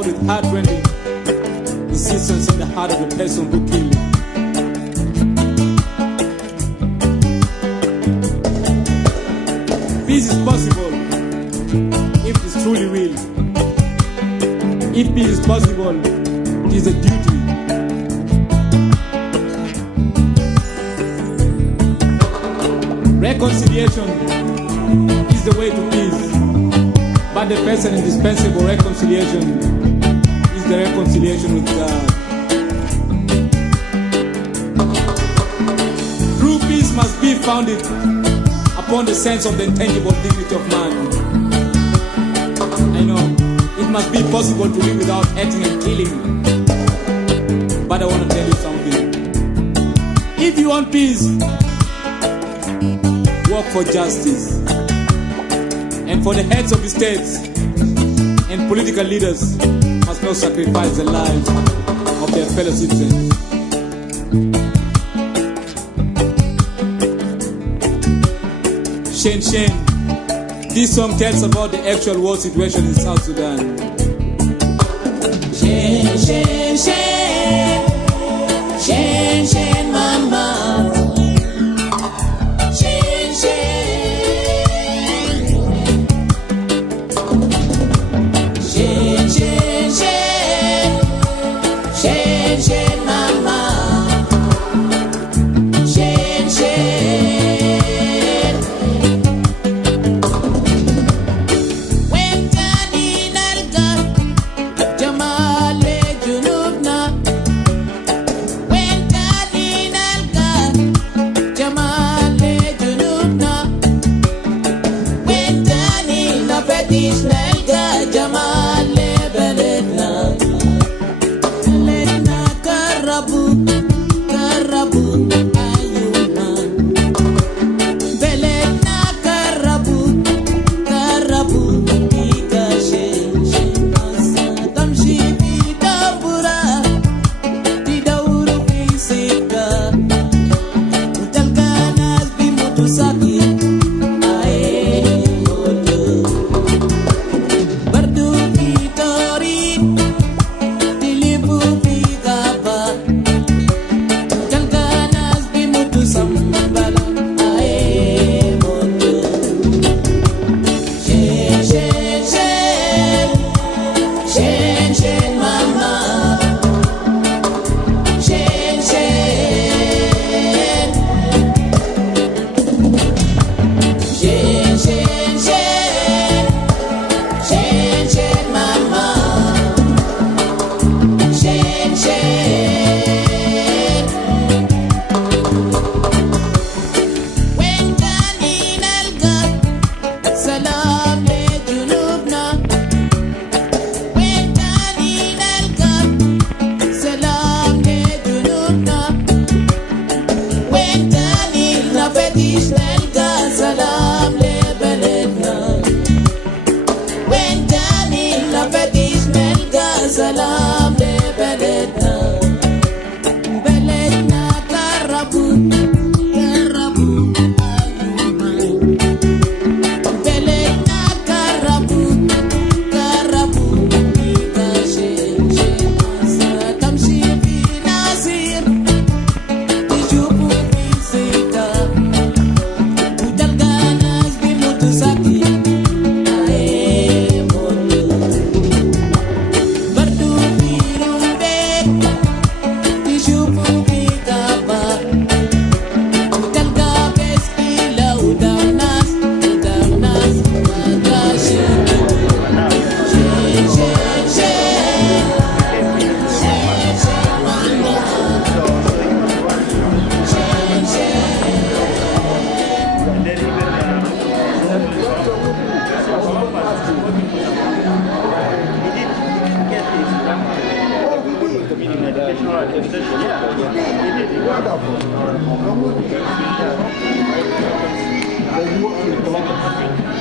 out with heart-rending insistence in the heart of the person who killed him. Peace is possible if it is truly will. If peace is possible, it is a duty. Reconciliation is the way to peace, but the first and indispensable reconciliation is the reconciliation with God. True peace must be founded upon the sense of the intangible dignity of man. I know it must be possible to live without hating and killing, but I want to tell you something. If you want peace, work for justice. And for the heads of the states and political leaders must not sacrifice the lives of their fellow citizens. Shen Shen. This song tells about the actual war situation in South Sudan. Shen Shen Shen, Shen Shen Mama.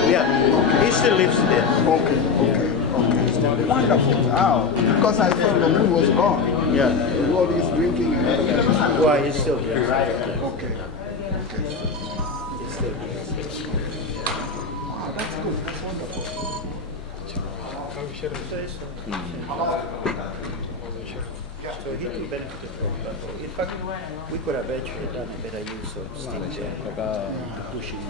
Yeah, he still lives there. Okay. Wonderful. Wow. Because I thought the moon was gone. Yeah. The world is drinking and everything. Why, he's still here. Okay. He's still here. Wow, that's good. That's wonderful. So he will benefit from that. In fact, we could have actually done a better use of steam there. Pushing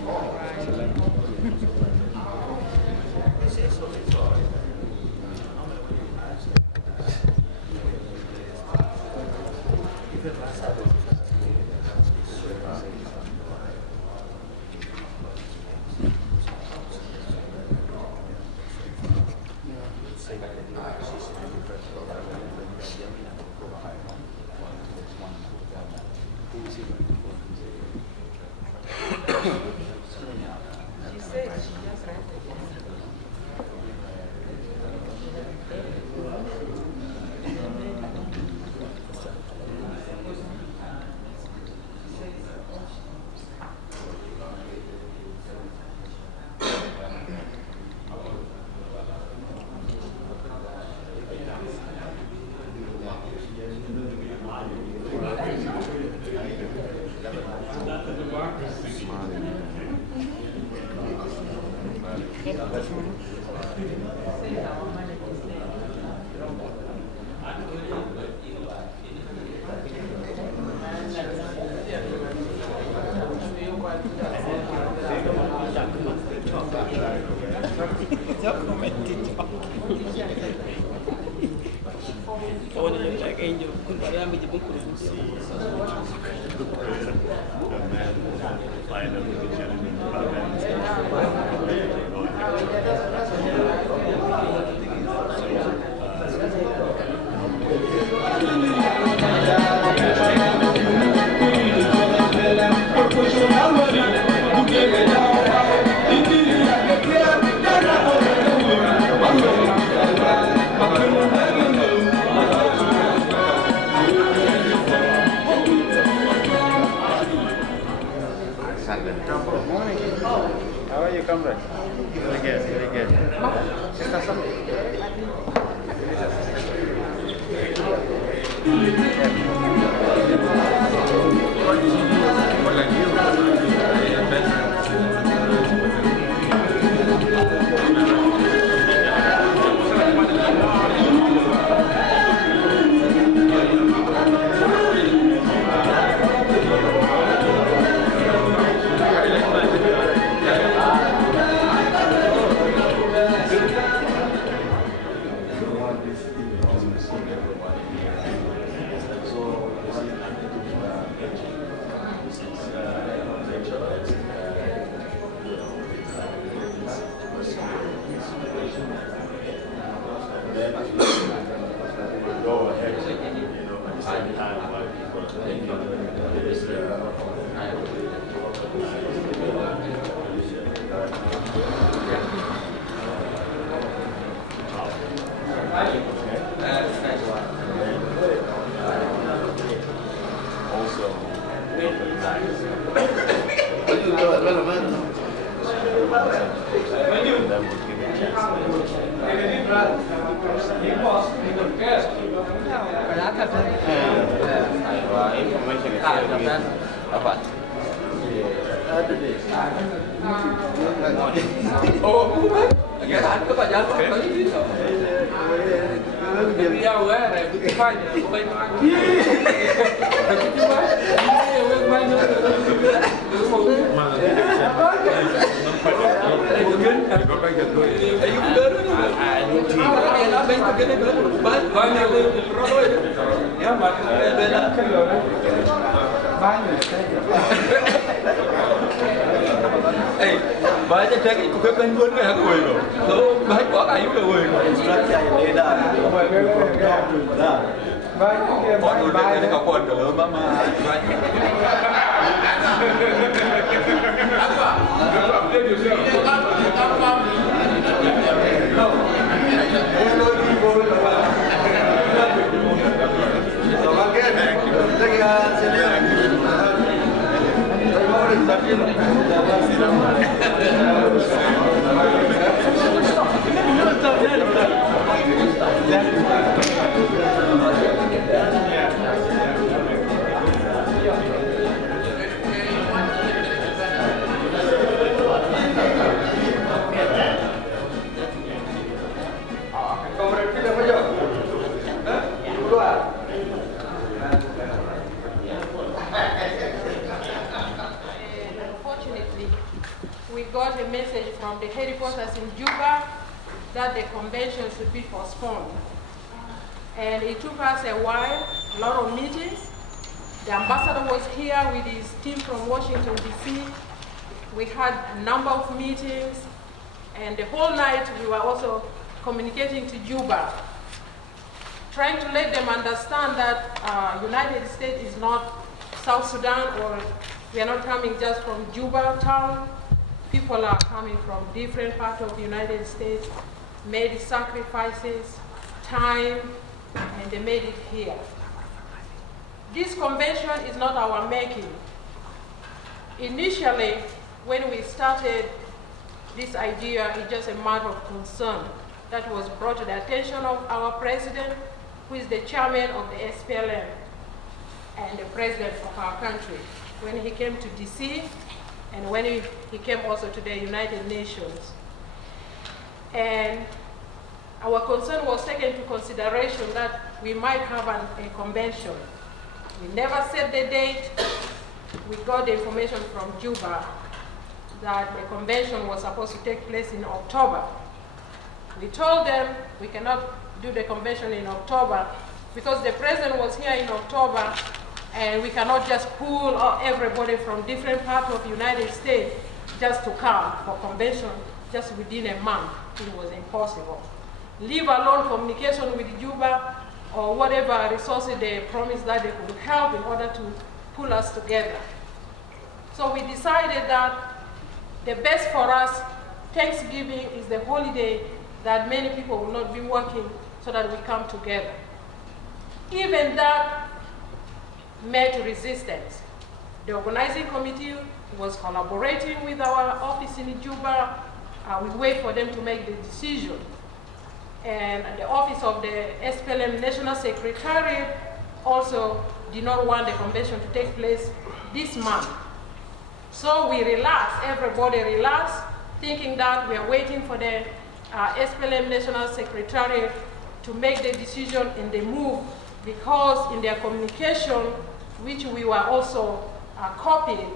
headquarters in Juba that the convention should be postponed. And it took us a while, a lot of meetings. The ambassador was here with his team from Washington, D.C. We had a number of meetings, and the whole night we were also communicating to Juba, trying to let them understand that United States is not South Sudan, or we are not coming just from Juba town. People are coming from different parts of the United States, made sacrifices, time, and they made it here. This convention is not our making. Initially, when we started this idea, it's just a matter of concern that was brought to the attention of our president, who is the chairman of the SPLM and the president of our country, when he came to DC and when he came also to the United Nations. And our concern was taken into consideration that we might have a convention. We never set the date. We got the information from Juba that the convention was supposed to take place in October. We told them we cannot do the convention in October because the president was here in October, and we cannot just pull everybody from different parts of the United States just to come for convention just within a month. It was impossible. Leave alone communication with Juba or whatever resources they promised that they could help in order to pull us together. So we decided that the best for us, Thanksgiving is the holiday that many people will not be working, so that we come together. Even that met resistance. The organizing committee was collaborating with our office in Juba. We wait for them to make the decision. And the office of the SPLM National Secretariat also did not want the convention to take place this month. So we relaxed, everybody relaxed, thinking that we are waiting for the SPLM National Secretariat to make the decision and the move, because in their communication, which we were also copied,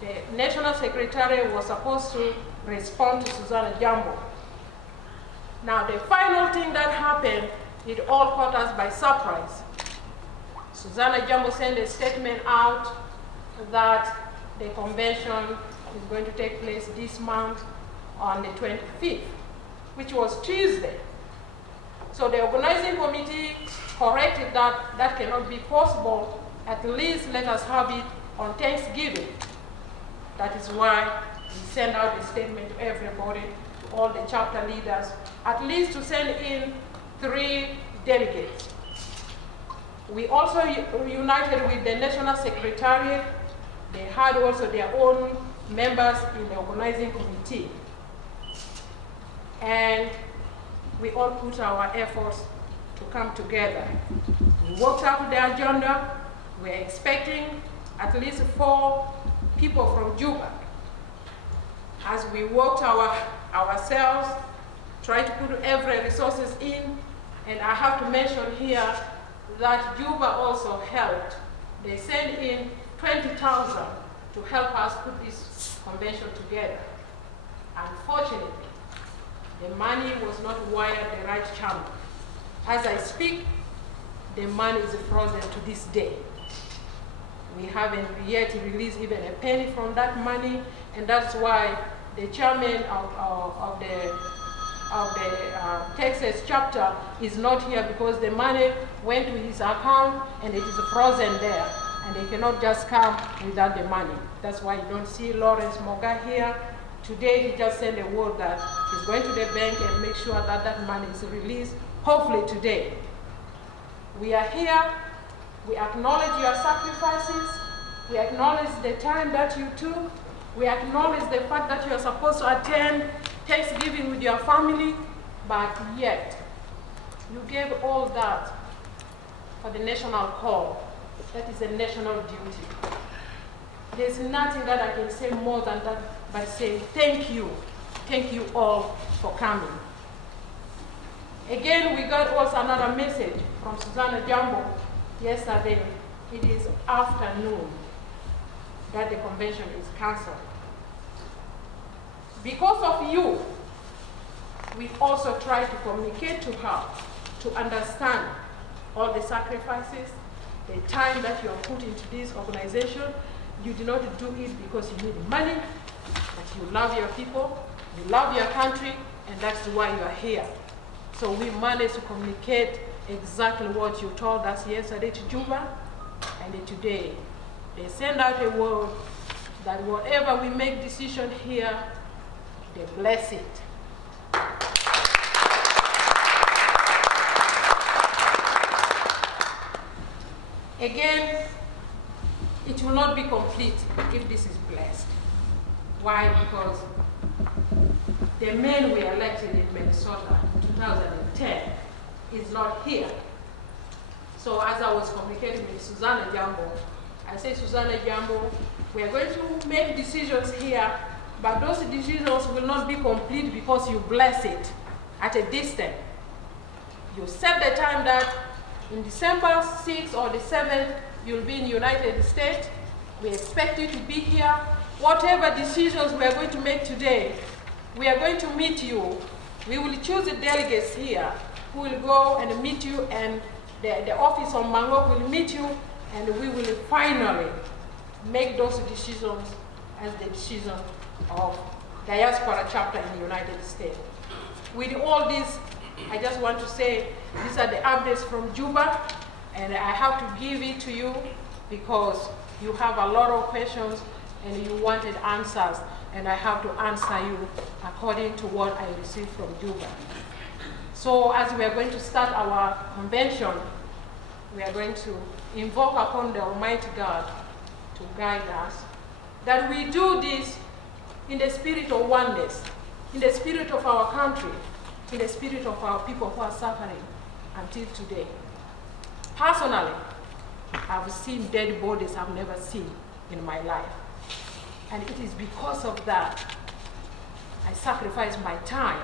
the National Secretariat was supposed to respond to Susanna Jambo. Now, the final thing that happened, it all caught us by surprise. Susanna Jambo sent a statement out that the convention is going to take place this month on the 25th, which was Tuesday. So the organizing committee corrected that cannot be possible. At least let us have it on Thanksgiving. That is why we sent out a statement to everybody, to all the chapter leaders, at least to send in 3 delegates. We also united with the National Secretariat. They had also their own members in the organizing committee. And we all put our efforts to come together. We worked out the agenda. We're expecting at least 4 people from Juba. As we worked ourselves, try to put every resources in, and I have to mention here that Juba also helped. They sent in 20,000 to help us put this convention together. Unfortunately, the money was not wired the right channel. As I speak, the money is frozen to this day. We haven't yet released even a penny from that money, and that's why the chairman of the Texas chapter is not here, because the money went to his account and it is frozen there, and they cannot just come without the money. That's why you don't see Lawrence Moga here. Today he just sent a word that he's going to the bank and make sure that that money is released, hopefully today. We are here. We acknowledge your sacrifices. We acknowledge the time that you took. We acknowledge the fact that you are supposed to attend Thanksgiving with your family, but yet you gave all that for the national call. That is a national duty. There's nothing that I can say more than that, but say thank you. Thank you all for coming. Again, we got also another message from Susanna Jambo yesterday. It is afternoon that the convention is canceled. Because of you, we also try to communicate to her to understand all the sacrifices, the time that you have put into this organization. You do not do it because you need money, but you love your people, you love your country, and that's why you are here. So we managed to communicate exactly what you told us yesterday to Juba, and today they send out a word that whatever we make decision here, they bless it. Again, it will not be complete if this is blessed. Why? Because the man we elected in Minnesota in 2010 is not here. So as I was communicating with Susanna Jambo, I said, Susanna Jambo, we are going to make decisions here, but those decisions will not be complete because you bless it at a distance. You set the time that in December 6th or the 7th, you'll be in the United States. We expect you to be here. Whatever decisions we are going to make today, we are going to meet you. We will choose the delegates here who will go and meet you, and the office of Mango will meet you, and we will finally make those decisions as the decision of diaspora chapter in the United States. With all this, I just want to say these are the updates from Juba, and I have to give it to you because you have a lot of questions and you wanted answers, and I have to answer you according to what I received from Juba. So as we are going to start our convention, we are going to invoke upon the Almighty God to guide us, that we do this in the spirit of oneness, in the spirit of our country, in the spirit of our people who are suffering until today. Personally, I've seen dead bodies I've never seen in my life. And it is because of that I sacrifice my time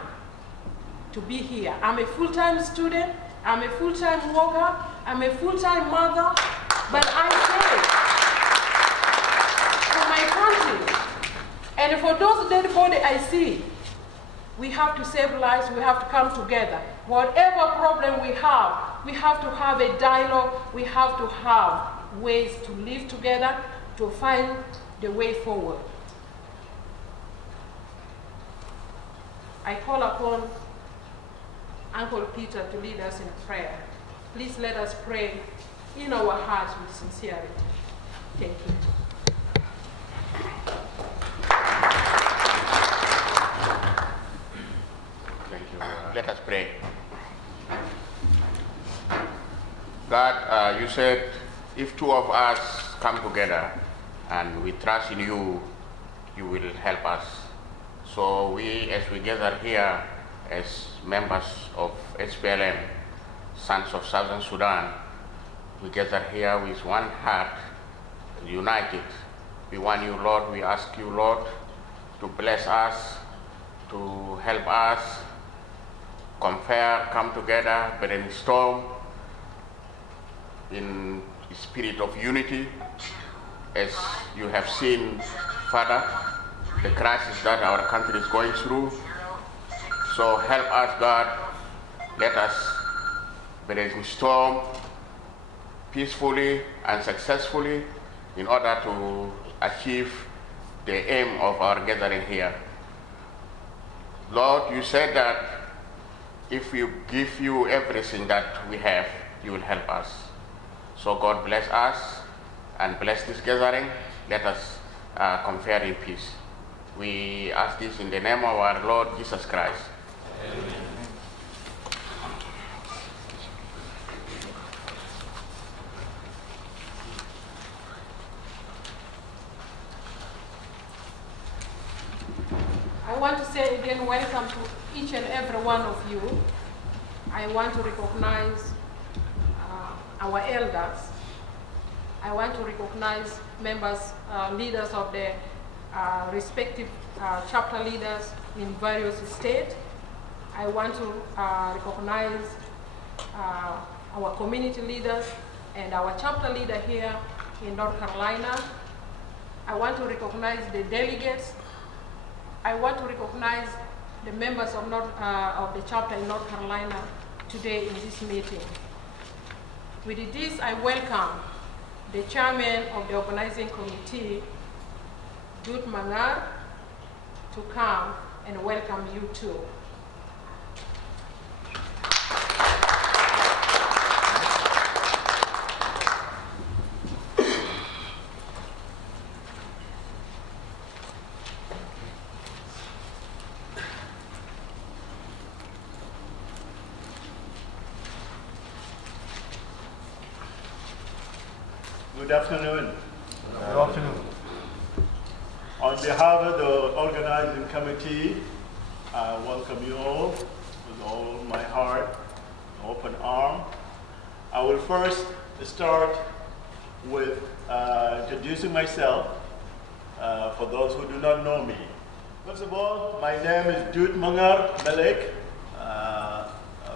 to be here. I'm a full-time student, I'm a full-time worker, I'm a full-time mother, but I say, for my country, and for those dead bodies I see, we have to save lives, we have to come together. Whatever problem we have to have a dialogue, we have to have ways to live together, to find the way forward. I call upon Uncle Peter to lead us in prayer. Please let us pray in our hearts with sincerity. Thank you. Thank you. Let us pray. God, you said if two of us come together and we trust in you, you will help us. So we, as we gather here as members of SPLM, Sons of Southern Sudan, we gather here with one heart, united. We want you, Lord, we ask you, Lord, to bless us, to help us, come together, brainstorm in the spirit of unity, as you have seen, Father, the crisis that our country is going through. So help us, God. Let us brainstorm peacefully and successfully in order to achieve the aim of our gathering here. Lord, you said that if we give you everything that we have, you will help us. So God bless us and bless this gathering. Let us confer in peace. We ask this in the name of our Lord Jesus Christ. Amen. I want to say again, welcome to each and every one of you. I want to recognize our elders. I want to recognize members, leaders of the respective chapter leaders in various states. I want to recognize our community leaders and our chapter leader here in North Carolina. I want to recognize the delegates I want to recognize the members of the chapter in North Carolina today in this meeting. With this, I welcome the chairman of the organizing committee, Dut Mangar, to come and welcome you too. Good afternoon. Good afternoon. On behalf of the organizing committee, I welcome you all with all my heart, open arm. I will first start with introducing myself for those who do not know me. First of all, my name is Dut Mangar Malek.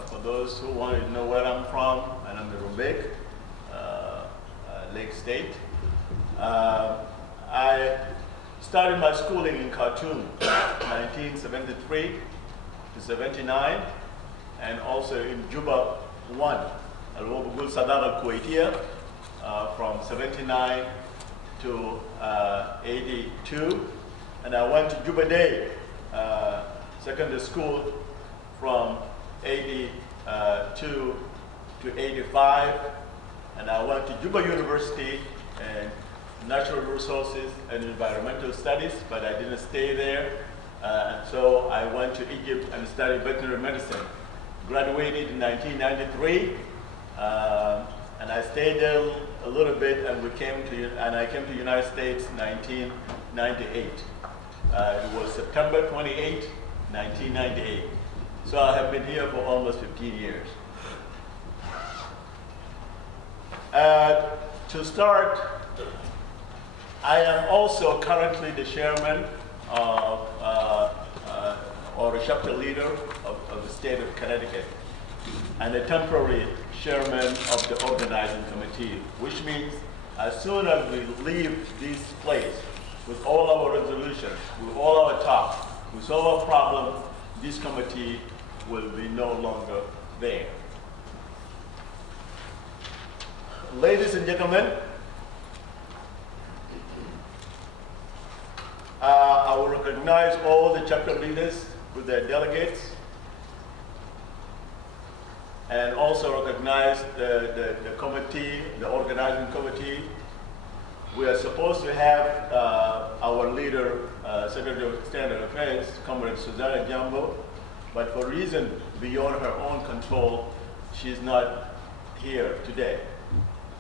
For those who want to know where I'm from, and I'm in Rubik, Lake State. I started my schooling in Khartoum, 1973 to 79, and also in Juba 1, Al-Wabugul Sadar al-Kuwaitia, from 79 to 82. And I went to Juba Day secondary school from 82 to 85. And I went to Juba University and Natural Resources and Environmental Studies, but I didn't stay there. And so I went to Egypt and studied veterinary medicine. Graduated in 1993, and I stayed there a little bit, and I came to the United States in 1998. It was September 28, 1998. So I have been here for almost 15 years. To start, I am also currently the chairman of, or a chapter leader of the state of Connecticut, and a temporary chairman of the organizing committee, which means as soon as we leave this place with all our resolutions, with all our talk, with all our problems, this committee will be no longer there. Ladies and gentlemen, I will recognize all the chapter leaders with their delegates, and also recognize the committee, the organizing committee. We are supposed to have our leader, Secretary of External Affairs, Comrade Susanna Jambo, but for reasons beyond her own control, she's not here today,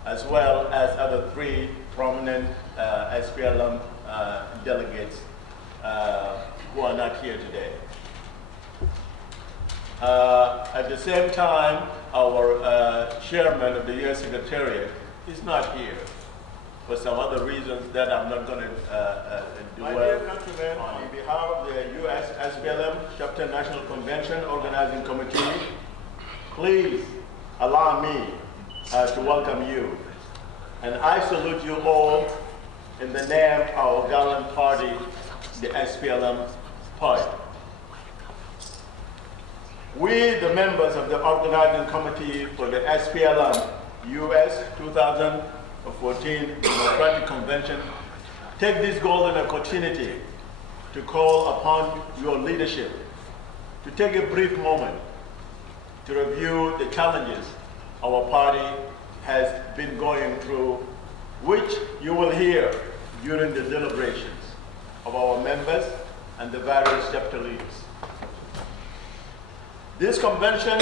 as well as other three prominent SPLM delegates who are not here today. At the same time, our chairman of the U.S. Secretariat is not here for some other reasons that I'm not going to do. My dear countrymen, on behalf of the U.S. SPLM Chapter National Convention Organizing Committee, please allow me to welcome you. And I salute you all in the name of our gallant party, the SPLM party. We, the members of the organizing committee for the SPLM US 2014 Democratic Convention, take this golden opportunity to call upon your leadership to take a brief moment to review the challenges our party has been going through, which you will hear during the deliberations of our members and the various chapter leaders. This convention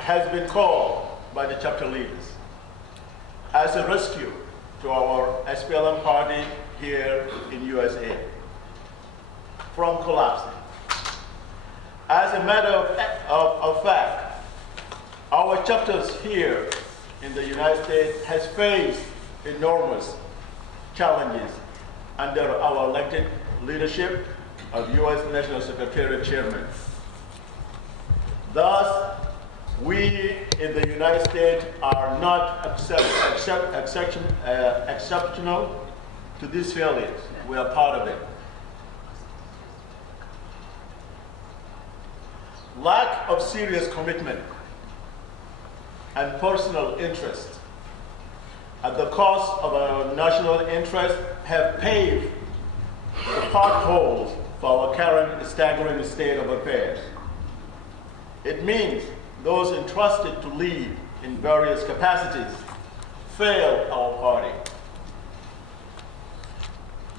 has been called by the chapter leaders as a rescue to our SPLM party here in USA from collapsing. As a matter of fact, our chapters here in the United States has faced enormous challenges under our elected leadership of U.S. National Secretariat Chairman. Thus, we in the United States are not exceptional to these failures. We are part of it. lack of serious commitment and personal interest at the cost of our national interest have paved the potholes for our current staggering state of affairs. It means those entrusted to lead in various capacities failed our party.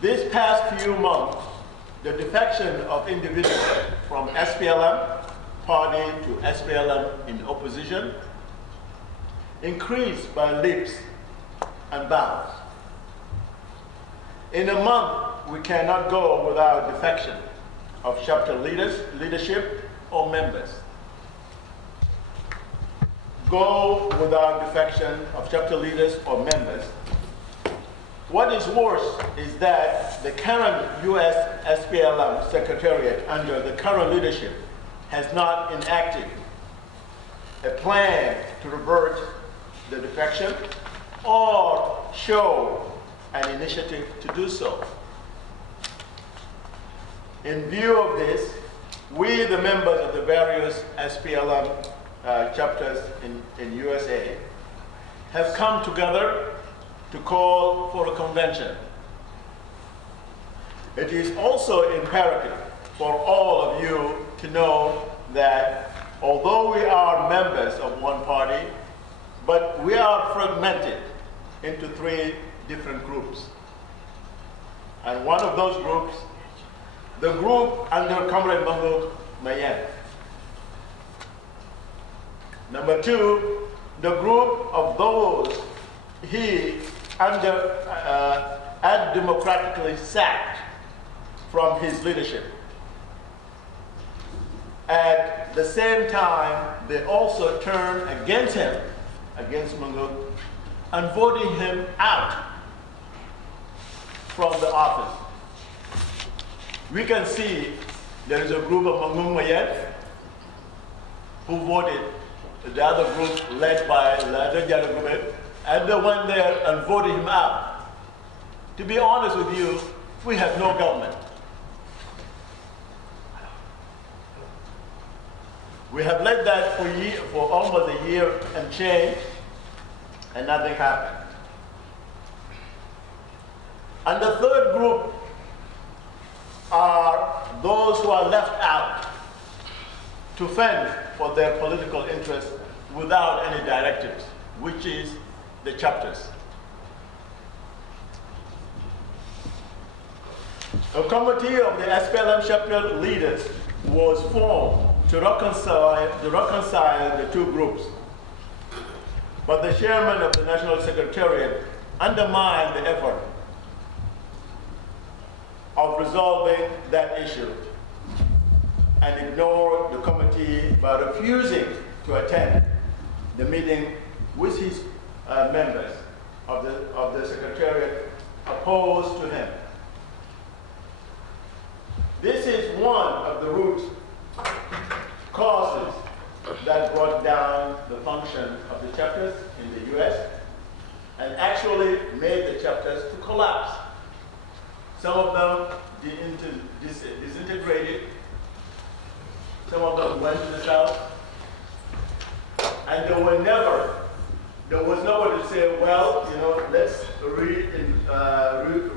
This past few months, the defection of individuals from SPLM party to SPLM in opposition increased by leaps and bounds. In a month, we cannot go without defection of chapter leadership or members. Go without defection of chapter leaders or members. What is worse is that the current U.S. SPLM Secretariat under the current leadership has not enacted a plan to revert the defection or show an initiative to do so. In view of this, we, the members of the various SPLM chapters in USA, have come together to call for a convention. It is also imperative for all of you to know that although we are members of one party, but we are fragmented into 3 different groups. And one of those groups, the group under Comrade Mahmoud Mayen. Number 2, the group of those he undemocratically sacked from his leadership. At the same time, they also turned against him, against Mahmoud, and voting him out from the office. We can see there is a group of Mahmoud Mayen who voted, the other group led by Lada Jaragube, and they went there and voted him out. To be honest with you, we have no government. We have led that for almost a year and change, and nothing happened. And the third group are those who are left out to fend for their political interests without any directives, which is the chapters. A committee of the SPLM chapter leaders was formed to reconcile the 2 groups. But the chairman of the National Secretariat undermined the effort of resolving that issue and ignored the committee by refusing to attend the meeting with his members of the Secretariat opposed to him. This is one of the root causes that brought down the function of the chapters in the US and actually made the chapters to collapse. Some of them disintegrated, some of them went to the south, and there was nobody to say, well, you know, let's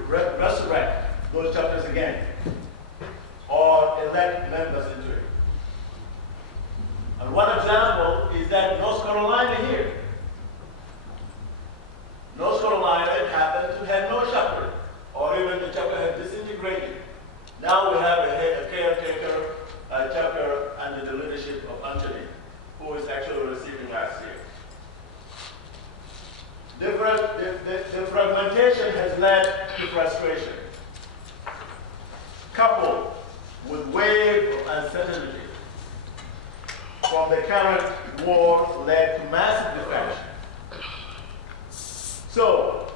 resurrect those chapters again, or elect members into it. And one example is that North Carolina here. North Carolina happened to have no chapter, or even the chapter had disintegrated. Now we have a caretaker chapter under the leadership of Anthony, who is actually receiving last year. The fragmentation has led to frustration, coupled with wave of uncertainty from the current war led to massive defection. So,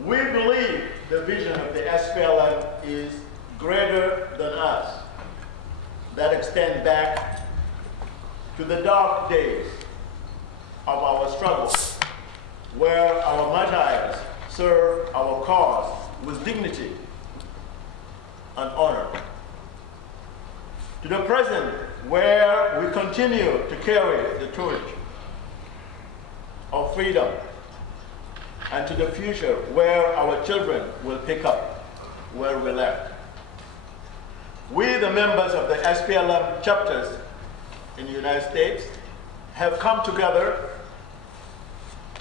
we believe the vision of the SPLM is greater than us, that extend back to the dark days of our struggle, where our martyrs served our cause with dignity and honor. To the present, where we continue continue to carry the torch of freedom and to the future where our children will pick up where we left. We, the members of the SPLM chapters in the United States, have come together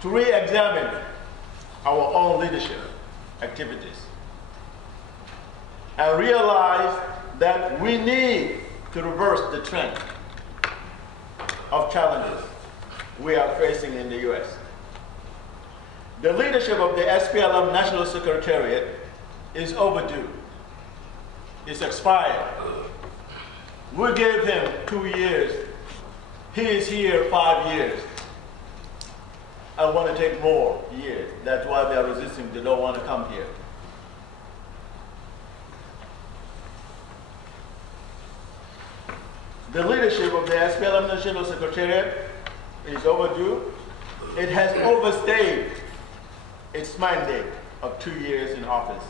to re-examine our own leadership activities and realize that we need to reverse the trend of challenges we are facing in the U.S. The leadership of the SPLM National Secretariat is overdue. It's expired. We gave him 2 years. He is here 5 years. I want to take more years. That's why they are resisting. They don't want to come here. The leadership of the SPLM National Secretariat is overdue. It has overstayed its mandate of 2 years in office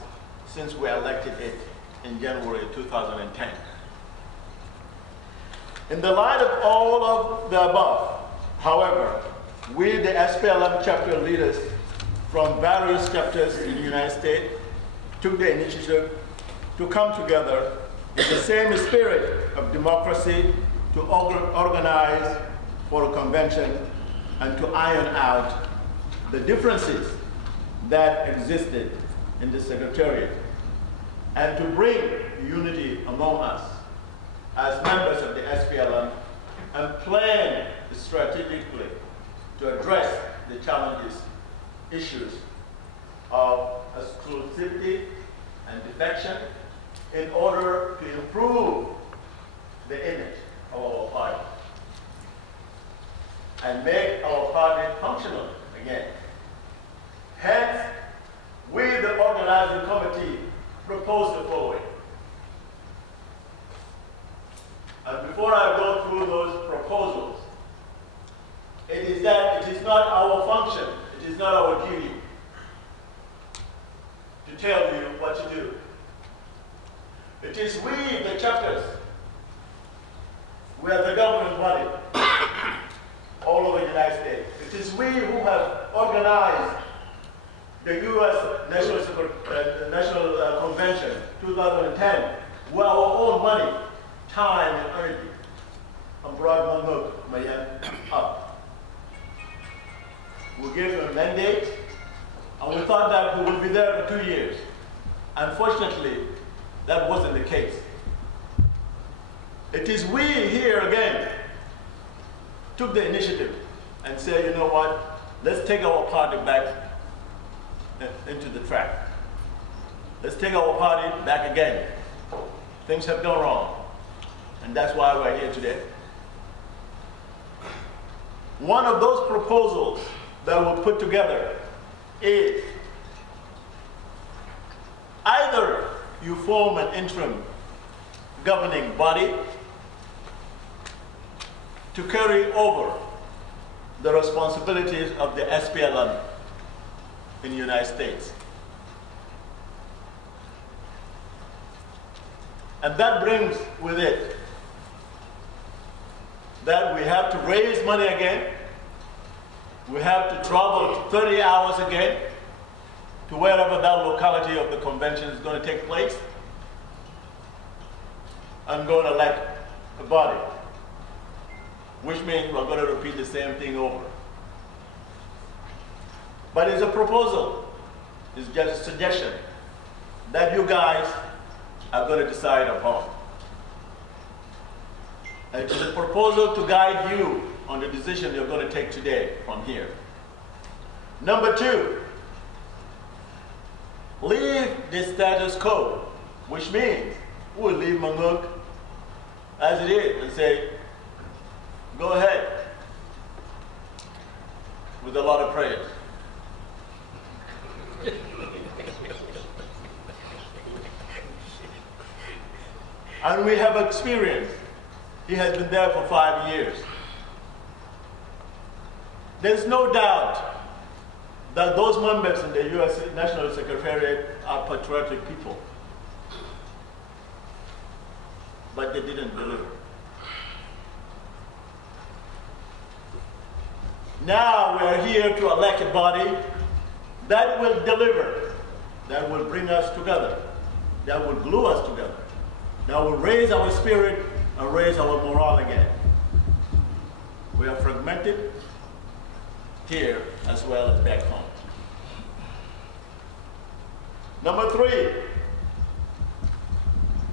since we elected it in January 2010. In the light of all of the above, however, we, the SPLM chapter leaders from various chapters in the United States, took the initiative to come together in the same spirit of democracy to organize for a convention and to iron out the differences that existed in the Secretariat and to bring unity among us as members of the SPLM and plan strategically to address the challenges, issues of exclusivity and defection in order to improve the image of our party and make our party functional again. Hence, we, the organizing committee, propose the following. And before I go through those proposals, it is that it is not our function, it is not our duty to tell you what to do. It is we, the chapters, we are the governing body all over the United States. It is we who have organized the U.S. National Convention 2010 with our own money, time, and energy, and brought Mahmoud Mayan up. We gave him a mandate, and we thought that we would be there for 2 years. Unfortunately, that wasn't the case. It is we here again took the initiative and said, you know what, let's take our party back into the track. Let's take our party back again. Things have gone wrong, and that's why we're here today. One of those proposals that we'll put together is either you form an interim governing body to carry over the responsibilities of the SPLM in the United States. And that brings with it that we have to raise money again. We have to travel 30 hours again to wherever that locality of the convention is going to take place and going to elect a body, which means we're going to repeat the same thing over. But it's a proposal. It's just a suggestion that you guys are going to decide upon. And it is a proposal to guide you on the decision you're going to take today from here. Number two, leave the status quo, which means we'll leave Manguk as it is and say, go ahead, with a lot of prayers. And we have experience. He has been there for 5 years. There's no doubt that those members in the U.S. National Secretariat are patriotic people. But they didn't deliver. Now we are here to elect a body that will deliver, that will bring us together, that will glue us together, that will raise our spirit and raise our morale again. We are fragmented here as well as back home. Number 3,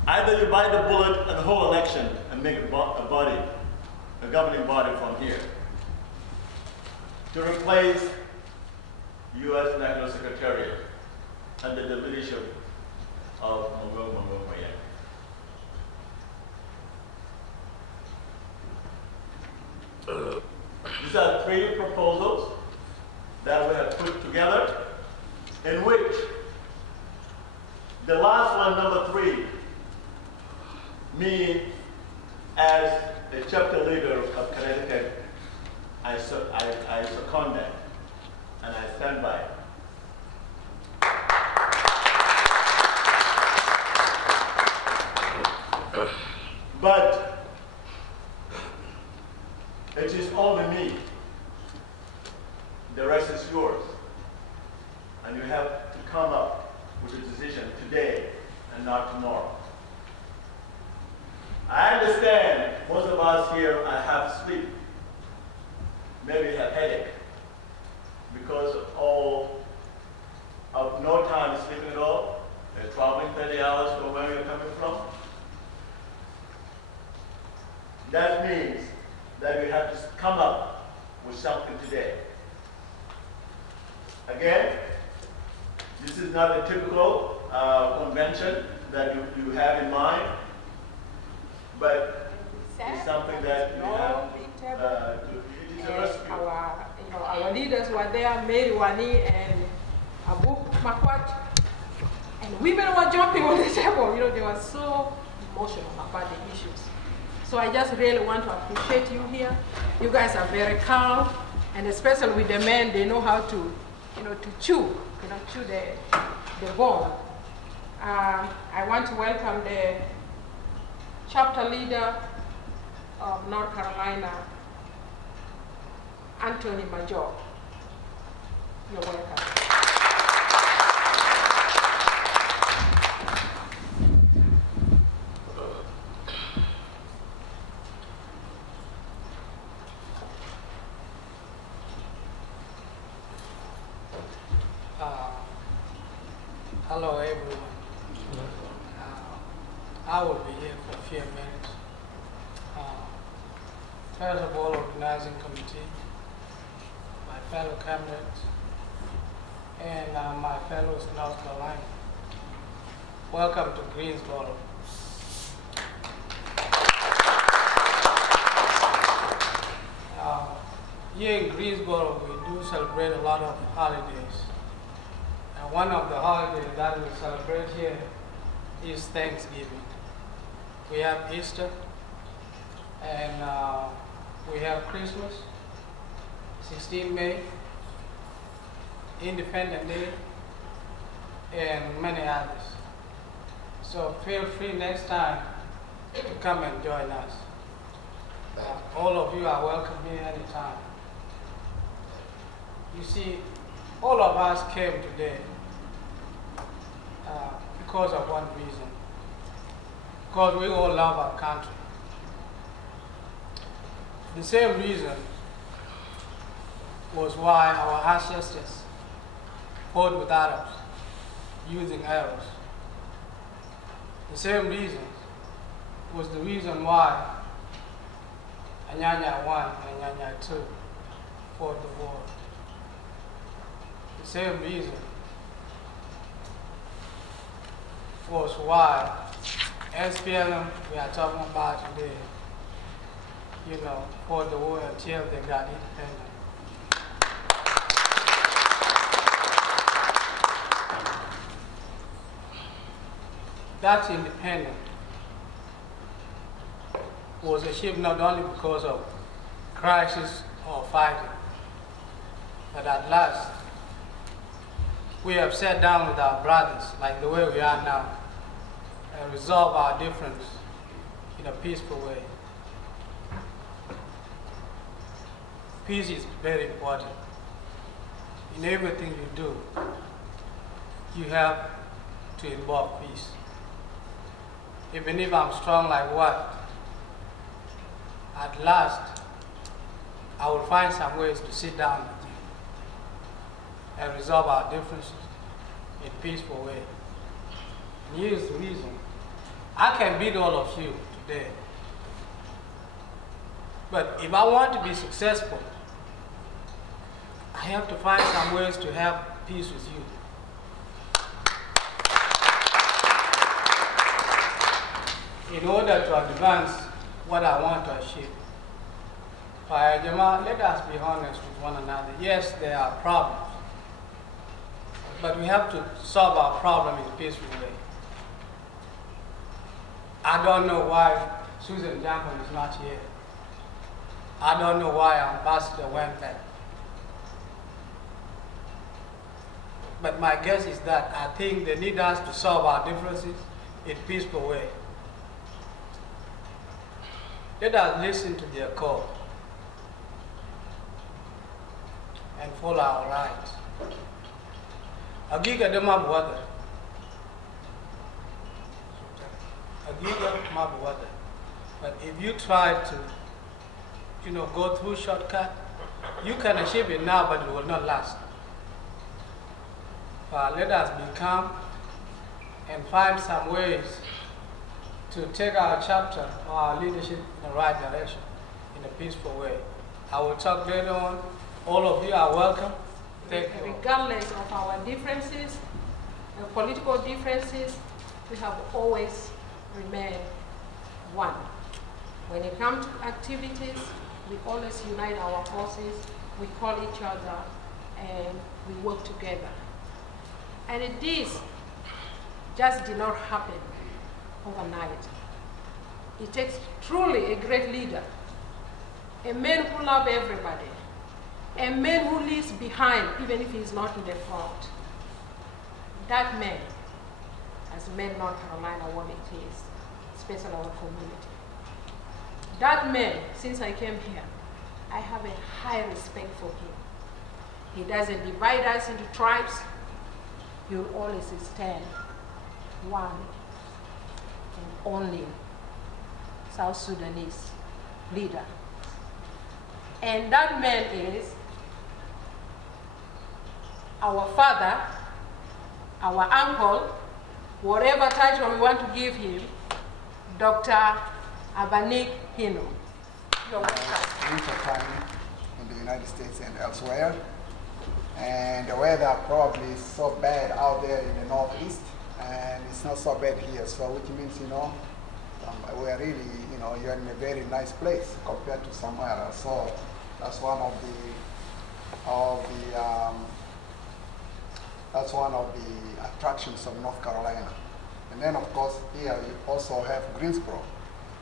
either you bite the bullet and hold election and make a body, a governing body from here, to replace U.S. National Secretariat under the leadership of Mongo Moyen. These are 3 proposals that we have put together, in which the last one, number 3, me as a chapter leader of Connecticut, I second that, and I stand by it. But it is only me. The rest is yours. And you have to come up with a decision today and not tomorrow. I understand most of us here have sleep, maybe have headache, because of no time sleeping at all. They're traveling 30 hours from where you're coming from. That means that we have to come up with something today. Again, this is not a typical convention that you have in mind, but it's something that we have it is a rescue. Our leaders were there, Mary Wani and Abu Makwat, and women were jumping on the table. They were so emotional about the issues. So I just really want to appreciate you here. You guys are very calm, and especially with the men, they know how to, to chew the bone. I want to welcome the chapter leader of North Carolina, Anthony Major. You're welcome. Hello everyone. I will be here for a few minutes. First of all, organizing committee, my fellow candidates, and my fellows in North Carolina. Welcome to Greensboro. Here in Greensboro, we do celebrate a lot of holidays. And one of the holidays that we celebrate here is Thanksgiving. We have Easter, and we have Christmas, 16 May, Independence Day, and many others. So feel free next time to come and join us. All of you are welcome here anytime. You see, all of us came today because of one reason. Because we all love our country. The same reason was why our ancestors fought with Arabs using arrows. The same reason was the reason why Anyanya 1 and Anyanya 2 fought the war. The same reason was why SPLM we are talking about today, fought the war until they got independent. That independence was achieved not only because of crisis or fighting, but at last we have sat down with our brothers, like the way we are now, and resolve our difference in a peaceful way. peace is very important. In everything you do, you have to involve peace. Even if I'm strong like what, at last, I will find some ways to sit down with you and resolve our differences in a peaceful way. And here's the reason. I can beat all of you today. But if I want to be successful, I have to find some ways to have peace with you. In order to advance what I want to achieve. Let us be honest with one another. Yes, there are problems, but we have to solve our problem in a peaceful way. I don't know why Susan Jampon is not here. I don't know why Ambassador went back. But my guess is that I think they need us to solve our differences in a peaceful way. Let us listen to their call and follow our rights. Agiga de mabwada. Agiga mabwada. But if you try to, go through shortcut, you can achieve it now, but it will not last. Let us be calm and find some ways to take our chapter or our leadership in the right direction in a peaceful way. I will talk later on. All of you are welcome. Thank you. Regardless of our differences, political differences, we have always remained one. When it comes to activities, we always unite our forces, we call each other, and we work together. And this just did not happen overnight. It takes truly a great leader, a man who loves everybody, a man who leaves behind even if he's not in the front. That man has made North Carolina what it is, especially our community. That man, since I came here, I have a high respect for him. He doesn't divide us into tribes. He will always stand one and only South Sudanese leader. And that man is our father, our uncle, whatever title we want to give him, Dr. Abanik Hino. You're welcome. Winter time in the United States and elsewhere. And the weather probably is so bad out there in the northeast, and it's not so bad here. So which means, we're really, you're in a very nice place compared to somewhere else. So that's one of the attractions of North Carolina. And then of course here you also have Greensboro,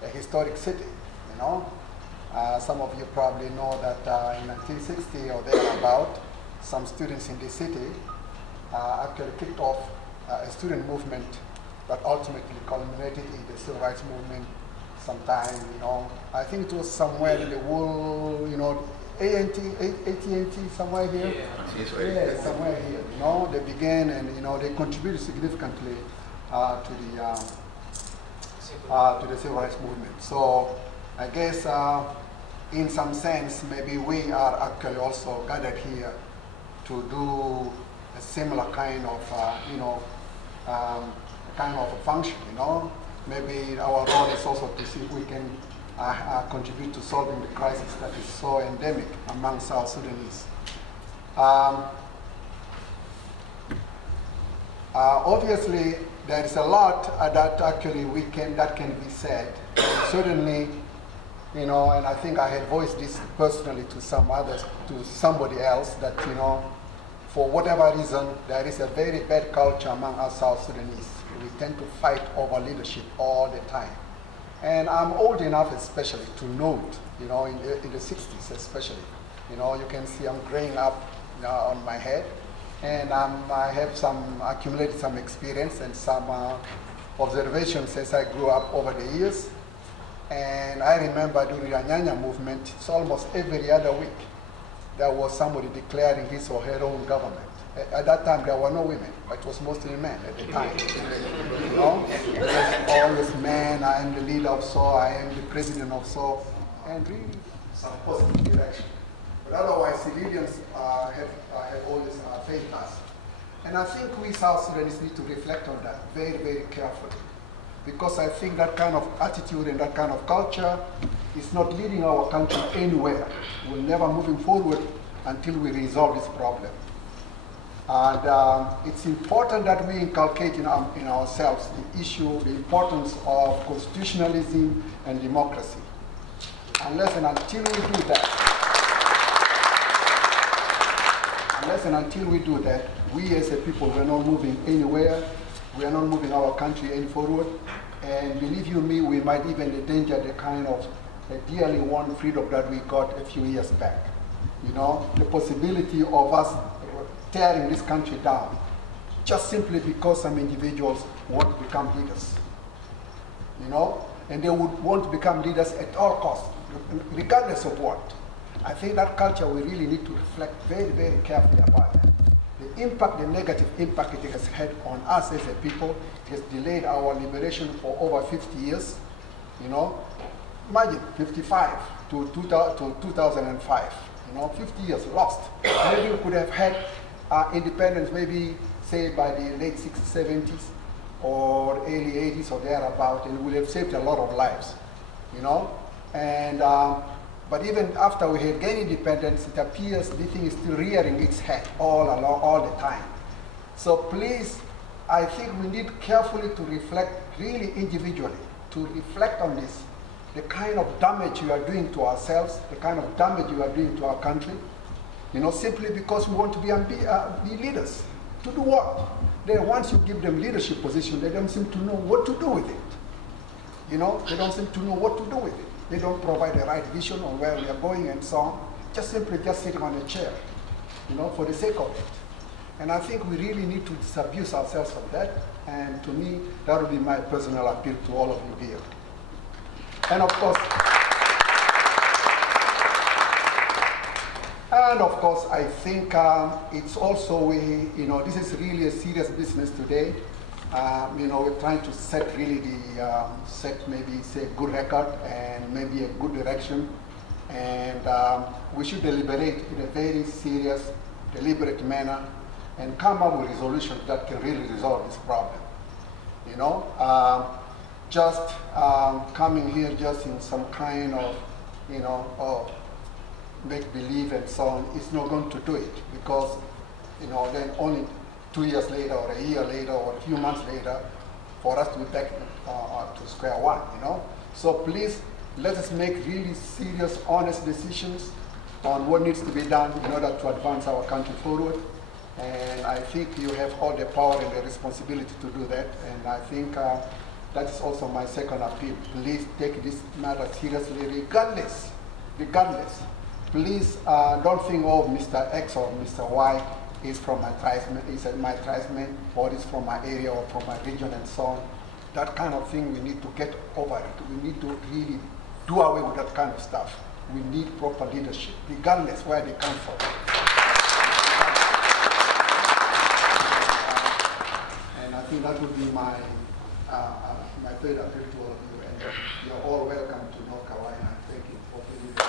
a historic city. Some of you probably know that in 1960 or thereabout, some students in the city actually kicked off a student movement that ultimately culminated in the civil rights movement sometime, I think it was somewhere in the world, AT&T, somewhere here? Yeah, somewhere here. They began and, they contributed significantly to the civil rights movement. So I guess in some sense, maybe we are actually also gathered here to do a similar kind of, a function, Maybe our role is also to see if we can contribute to solving the crisis that is so endemic among South Sudanese. Obviously, there is a lot that actually that can be said. Certainly, and I think I had voiced this personally to somebody else that, for whatever reason, there is a very bad culture among us South Sudanese. We tend to fight over leadership all the time. And I'm old enough especially to note, in the 60s especially, you can see I'm graying up on my head. And I have accumulated some experience and some observations as I grew up over the years. And I remember during the Anyanya movement, it's almost every other week there was somebody declaring his or her own government. At that time, there were no women. It was mostly men at the time. You know? It was always men. I am the leader of so, I am the president of so, and really some positive direction. But otherwise, civilians have always failed us. And I think we South Sudanese need to reflect on that very, very carefully. Because I think that kind of attitude and that kind of culture is not leading our country anywhere. We're never moving forward until we resolve this problem. And it's important that we inculcate in ourselves the issue, the importance of constitutionalism and democracy. Unless and until we do that, we as a people, we're not moving anywhere. We are not moving our country any forward. And believe you me, we might even endanger the kind of dearly won freedom that we got a few years back. You know, the possibility of us tearing this country down just simply because some individuals want to become leaders. You know, and they would want to become leaders at all costs, regardless of what. I think that culture we really need to reflect very, very carefully about that. The impact, the negative impact it has had on us as a people has delayed our liberation for over 50 years. You know, imagine 55 to 2005. You know, 50 years lost. Maybe we could have had independence maybe, say, by the late 60s, 70s, or early 80s or thereabout, and we would have saved a lot of lives, you know? And, but even after we had gained independence, it appears the thing is still rearing its head all along, all the time. So please, I think we need carefully to reflect, really individually, to reflect on this, the kind of damage we are doing to ourselves, the kind of damage we are doing to our country, you know, simply because we want to be leaders. To do what? Then once you give them leadership position, they don't seem to know what to do with it. You know, they don't seem to know what to do with it. They don't provide the right vision on where we are going and so on. Just simply sitting on a chair, you know, for the sake of it. And I think we really need to disabuse ourselves from that. And to me, that would be my personal appeal to all of you here. And of course, I think it's also you know, this is really a serious business today. You know, we're trying to set really set maybe say good record and maybe a good direction. And we should deliberate in a very serious, deliberate manner and come up with resolutions that can really resolve this problem. You know, just coming here just in some kind of, you know, make believe and so on is not going to do it, because, you know, then only 2 years later or a year later or a few months later for us to be back to square one, you know. So please, let us make really serious, honest decisions on what needs to be done in order to advance our country forward. And I think you have all the power and the responsibility to do that. And I think that is also my second appeal. Please take this matter seriously, regardless. Please don't think, oh, Mr. X or Mr. Y is from my tribesman, is my tribesman, or is from my area or from my region and so on. That kind of thing, we need to get over it. We need to really do away with that kind of stuff. We need proper leadership, regardless where they come from. And I think that would be my third appeal to all of you. And you're all welcome to North Carolina. Thank you for being here.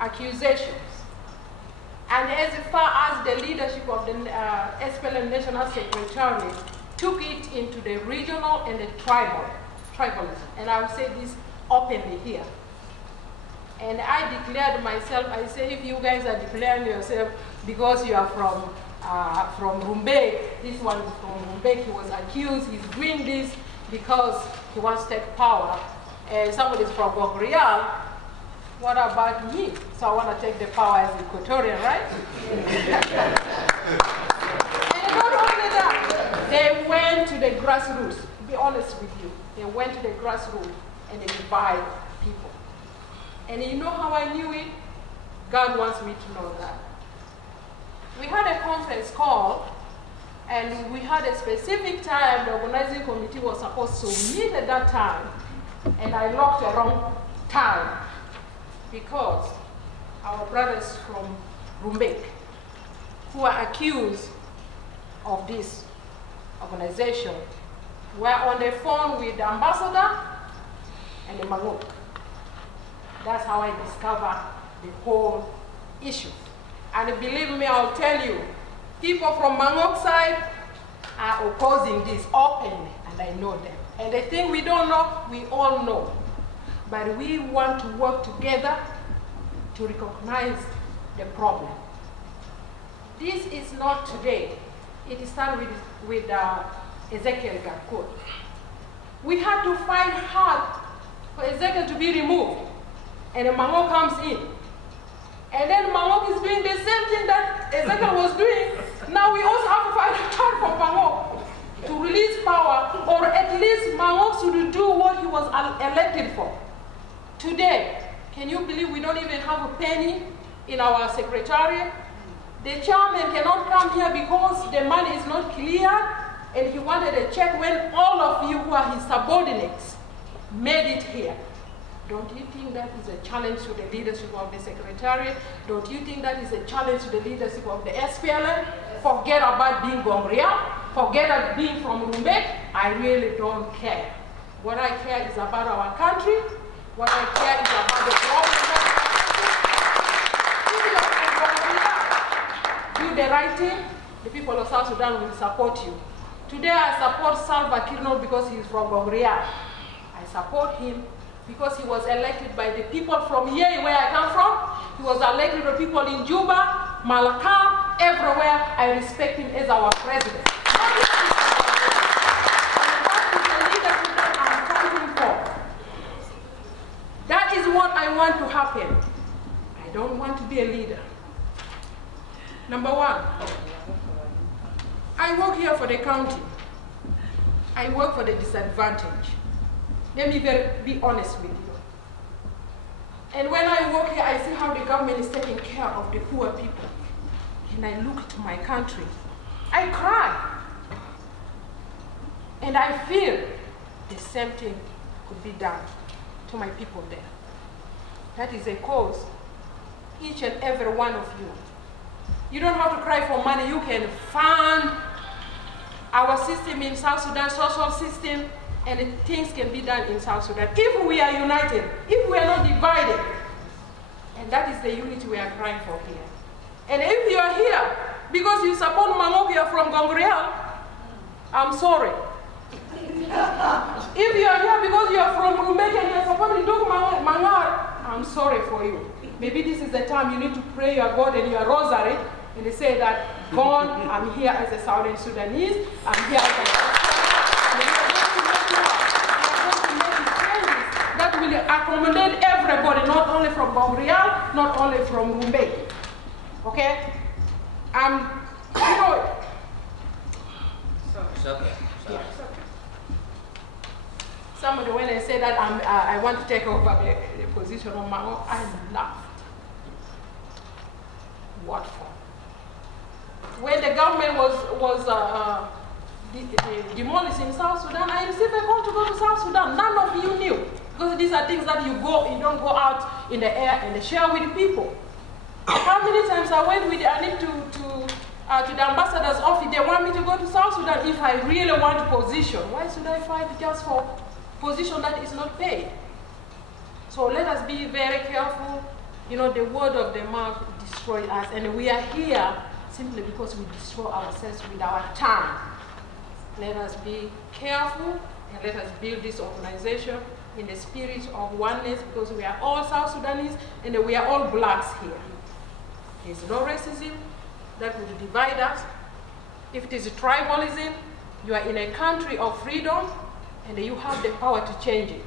Accusations. And as far as the leadership of the SPLM National Secretariat took it into the regional and the tribalism. And I will say this openly here. And I declared myself, I say, if you guys are declaring yourself because you are from Rumbek, this one is from Rumbek, he was accused, he's doing this because he wants to take power. And somebody is from Gogrial, what about me? So I want to take the power as Equatorian, right? And not only that, they went to the grassroots. To be honest with you, they went to the grassroots and divide people. And you know how I knew it? God wants me to know that. We had a conference call, and we had a specific time the organizing committee was supposed to meet at that time, and I locked the wrong time because our brothers from Rumbek, who are accused of this organization, were on the phone with the ambassador and the Magog. That's how I discovered the whole issue. And believe me, I'll tell you, people from Magog side are opposing this openly, and I know them. And the thing we don't know, we all know. But we want to work together to recognize the problem. This is not today. It started with Ezekiel Garkut. We had to fight hard for Ezekiel to be removed. And the Mango comes in. And then Mango is doing the same thing that Ezekiel was doing. Now we also have to fight hard for Mango to release power, or at least Mango should do what he was elected for. Today, can you believe we don't even have a penny in our secretariat? The chairman cannot come here because the money is not clear, and he wanted a check when all of you who are his subordinates made it here. Don't you think that is a challenge to the leadership of the Secretariat? Don't you think that is a challenge to the leadership of the SPLM? Forget about being Gongria, forget about being from Rumbek. I really don't care. What I care is about our country. What I care is about the problem. If you are from Gongria, do the right thing, the people of South Sudan will support you. Today I support Salva Kiir not because he's from Gongria. I support him because he was elected by the people from here, where I come from. He was elected by people in Juba, Malakal, everywhere. I respect him as our president. That is the leadership that I'm fighting for. That is what I want to happen. I don't want to be a leader. Number one, I work here for the county. I work for the disadvantaged. Let me be honest with you. And when I work here, I see how the government is taking care of the poor people. And I look to my country. I cry. And I feel the same thing could be done to my people there. That is a cause, each and every one of you. You don't have to cry for money. You can fund our system in South Sudan, social system, and things can be done in South Sudan if we are united, if we are not divided. And that is the unity we are crying for here. And if you are here because you support Mangopia from Gongreal, I'm sorry. If you are here because you are from Rumbek and you are supporting Duk Mangar, I'm sorry for you. Maybe this is the time you need to pray your God and your rosary and they say that, God, I'm here as a South Sudanese, I'm here as a that will accommodate everybody, not only from Gongreal, not only from Rumbek. Okay? You know. Yeah. Somebody, when I said that I want to take over the position of my own, I laughed. What for? When the government was demolishing South Sudan, I received a call to go to South Sudan. None of you knew. Because these are things that you don't go out in the air and share with people. How many times I went with Anip to the ambassador's office, they want me to go to South Sudan if I really want position. Why should I fight just for position that is not paid? So let us be very careful. You know, the word of the mouth destroys us, and we are here simply because we destroy ourselves with our tongue. Let us be careful and let us build this organization in the spirit of oneness, because we are all South Sudanese and we are all blacks here. There's no racism that will divide us. If it is tribalism, you are in a country of freedom and you have the power to change it.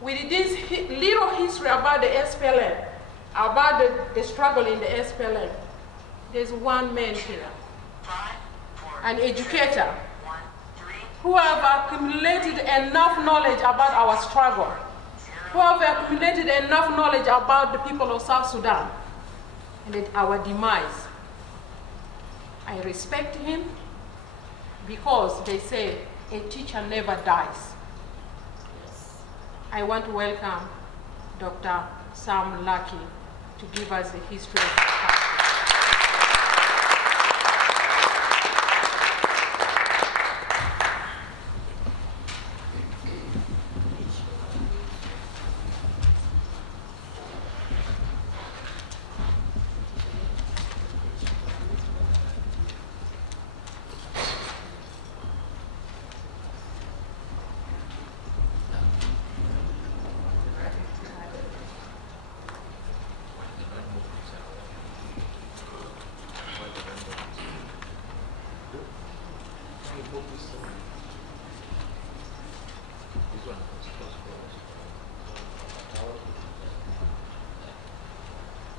With this little history about the SPLM, about the struggle in the SPLM, there's one man here, an educator, who have accumulated enough knowledge about our struggle, who have accumulated enough knowledge about the people of South Sudan and our demise. I respect him because they say a teacher never dies. I want to welcome Dr. Sam Lucky to give us the history of the country.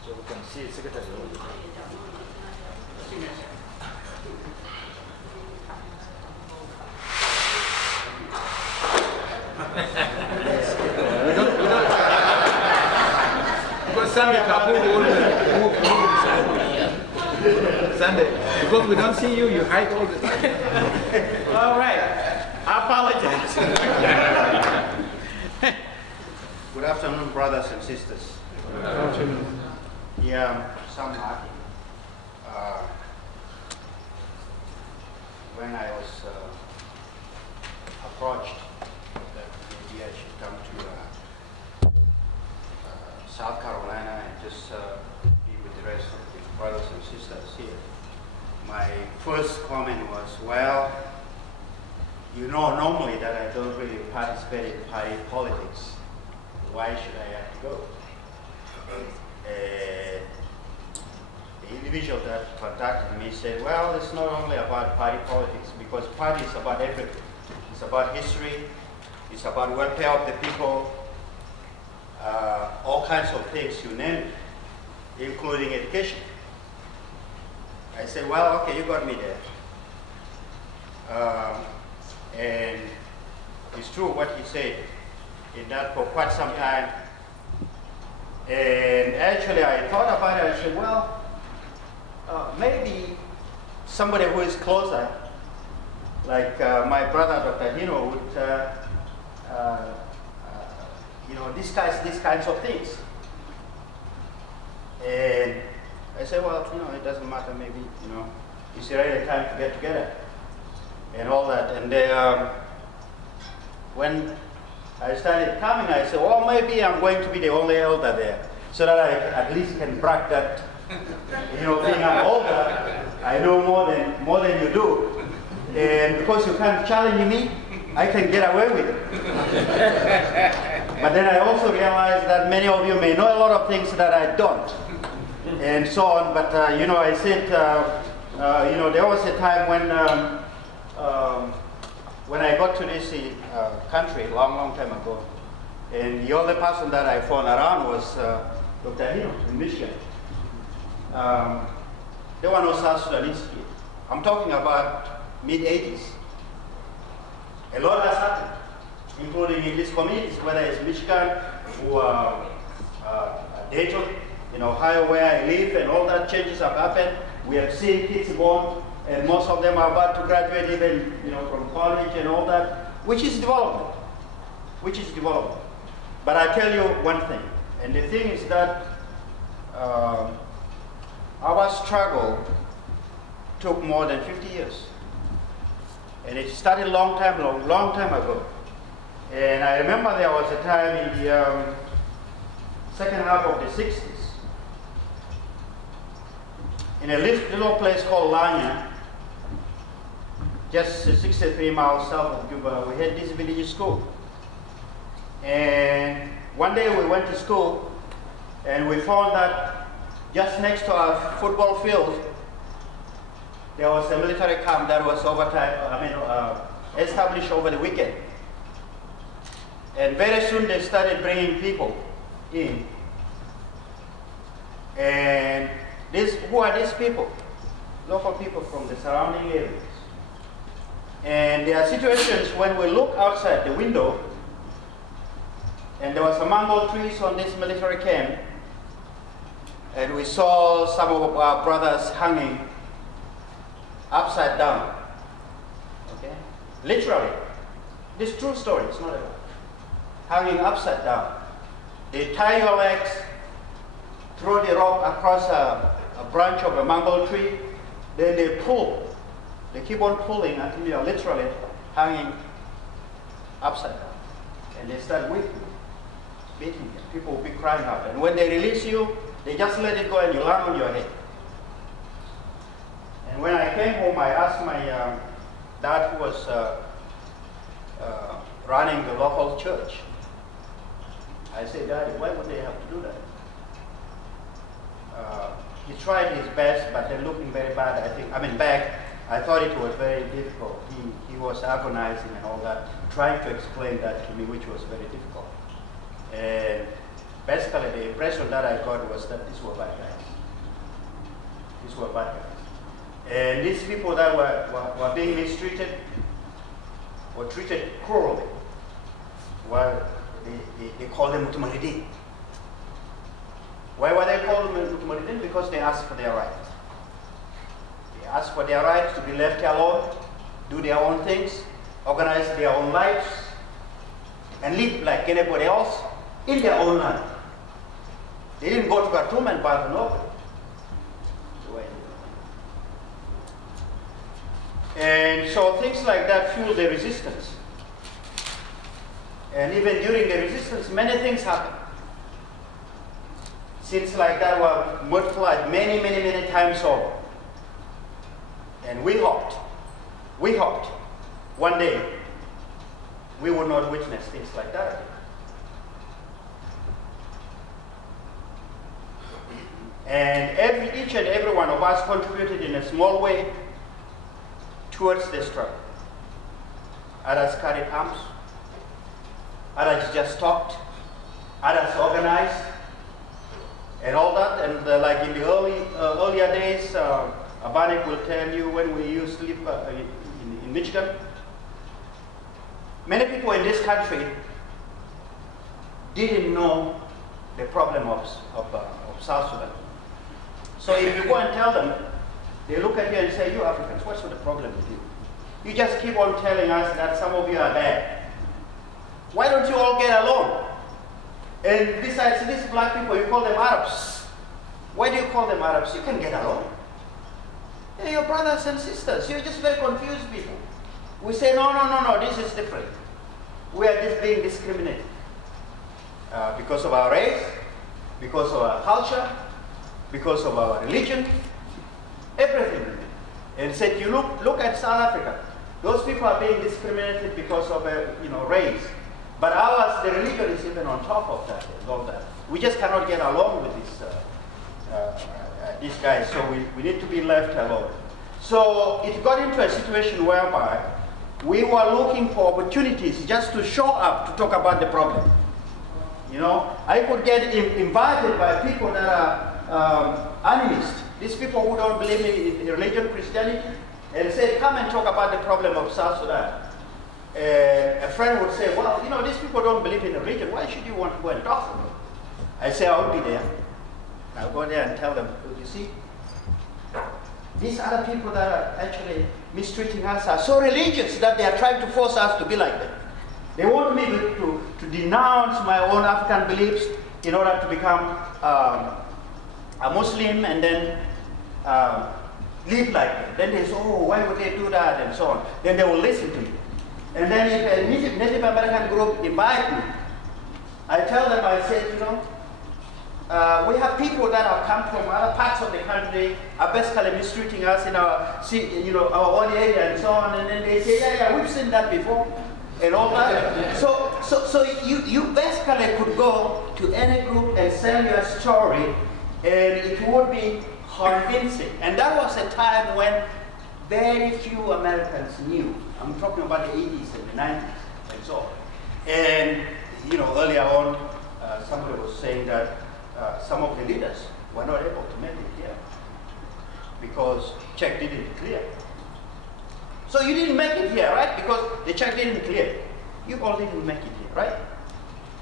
So we can see Secretary. Sunday, because we don't see you, you hide all the time. All right, I apologize. Good afternoon, brothers and sisters. Good afternoon. Yeah, Sam Lucky. When I was approached that maybe I should come to South Carolina and just be with the rest of the brothers and sisters here, my first comment was, well, you know normally that I don't really participate in party politics. Why should I have to go? The individual that contacted me said, well, it's not only about party politics, because party is about everything. It's about history, it's about welfare of the people, all kinds of things, you name it, including education. I said, well, okay, you got me there. And it's true what he said, in that for quite some time. And actually, I thought about it. I said, well, maybe somebody who is closer, like my brother, Dr. Hino, would, discuss these kinds of things. And I said, well, it doesn't matter. Maybe, it's the right time to get together and all that. And when I started coming, I said, well, maybe I'm going to be the only elder there, so that I at least can brag that, being I'm older, I know more than you do. And because you can't challenge me, I can get away with it. But then I also realized that many of you may know a lot of things that I don't, and so on. But, I said, there was a time when I got to this country, long time ago, and the only person that I found around was Dr. Hino in Michigan. There were no South Sudanese here. I'm talking about mid-80s. A lot has happened, including in these communities, whether it's Michigan or Dayton, in Ohio where I live, and all that changes have happened. We have seen kids born, and most of them are about to graduate even, from college and all that, which is development. But I tell you one thing, and the thing is that our struggle took more than 50 years. And it started long time ago. And I remember there was a time in the second half of the 60s, in a little place called Lanya, just 63 miles south of Juba, we had this village school. And one day we went to school, and we found that just next to our football field, there was a military camp that was established over the weekend. And very soon they started bringing people in. And who are these people? Local people from the surrounding areas. And there are situations when we look outside the window, and there was a mango trees on this military camp, and we saw some of our brothers hanging upside down. Okay? Literally. This is true story, it's not a lie. Hanging upside down. They tie your legs, throw the rope across a branch of a mango tree, then they pull. They keep on pulling until you are literally hanging upside down. And they start beating you. People will be crying out. And when they release you, they just let it go and you land on your head. And when I came home, I asked my dad, who was running the local church. I said, Daddy, why would they have to do that? He tried his best, but then looking very bad, back, I thought it was very difficult. He was agonizing and all that, trying to explain that to me, which was very difficult. And basically the impression that I got was that these were bad guys. These were bad guys. And these people that were being mistreated were treated cruelly. Well, they called them Mutumaridin. Why were they called Mutumaridin? Because they asked for their rights. They asked for their right to be left alone, do their own things, organize their own lives, and live like anybody else in their own land. They didn't go to Khartoum and buy an open. And so things like that fuel the resistance. And even during the resistance, many things happen. Things like that were multiplied many, many, many times over. And we hoped one day we would not witness things like that again. And each and every one of us contributed in a small way towards the struggle. Others carried arms, others just talked, others organized, and all that. And like in the earlier days, Abanik will tell you when we used to live in Michigan, many people in this country didn't know the problem of South Sudan. So if you go and tell them, they look at you and say, you Africans, what's the problem with you? You just keep on telling us that some of you are bad. Why don't you all get along? And besides these black people, you call them Arabs. Why do you call them Arabs? You can get along. They're your brothers and sisters. You're just very confused people. We say, no, this is different. We are just being discriminated because of our race, because of our culture, because of our religion, everything. And said, you look at South Africa. Those people are being discriminated because of race. But ours, the religion is even on top of that and all that. We just cannot get along with these guys, so we need to be left alone. So it got into a situation whereby we were looking for opportunities just to show up to talk about the problem. I could get invited by people that are animists, these people who don't believe in religion, Christianity, and say, come and talk about the problem of South Sudan. A friend would say, well, these people don't believe in religion. Why should you want to go and talk to them? I say, I'll be there. I'll go there and tell them, you see, these other people that are actually mistreating us are so religious that they are trying to force us to be like them. They want me to denounce my own African beliefs in order to become a Muslim and then live like them. Then they say, oh, why would they do that, and so on. Then they will listen to me. And then if a Native American group invite me, I tell them, I say, we have people that have come from other parts of the country, are basically mistreating us in our own area and so on. And then they say, yeah, we've seen that before, and all that. So you basically could go to any group and sell your story, and it would be convincing. And that was a time when very few Americans knew. I'm talking about the 80s and the 90s and so on. And earlier on, somebody was saying that some of the leaders were not able to make it here because check didn't clear. So you didn't make it here, right? Because the check didn't clear. You all didn't make it here, right?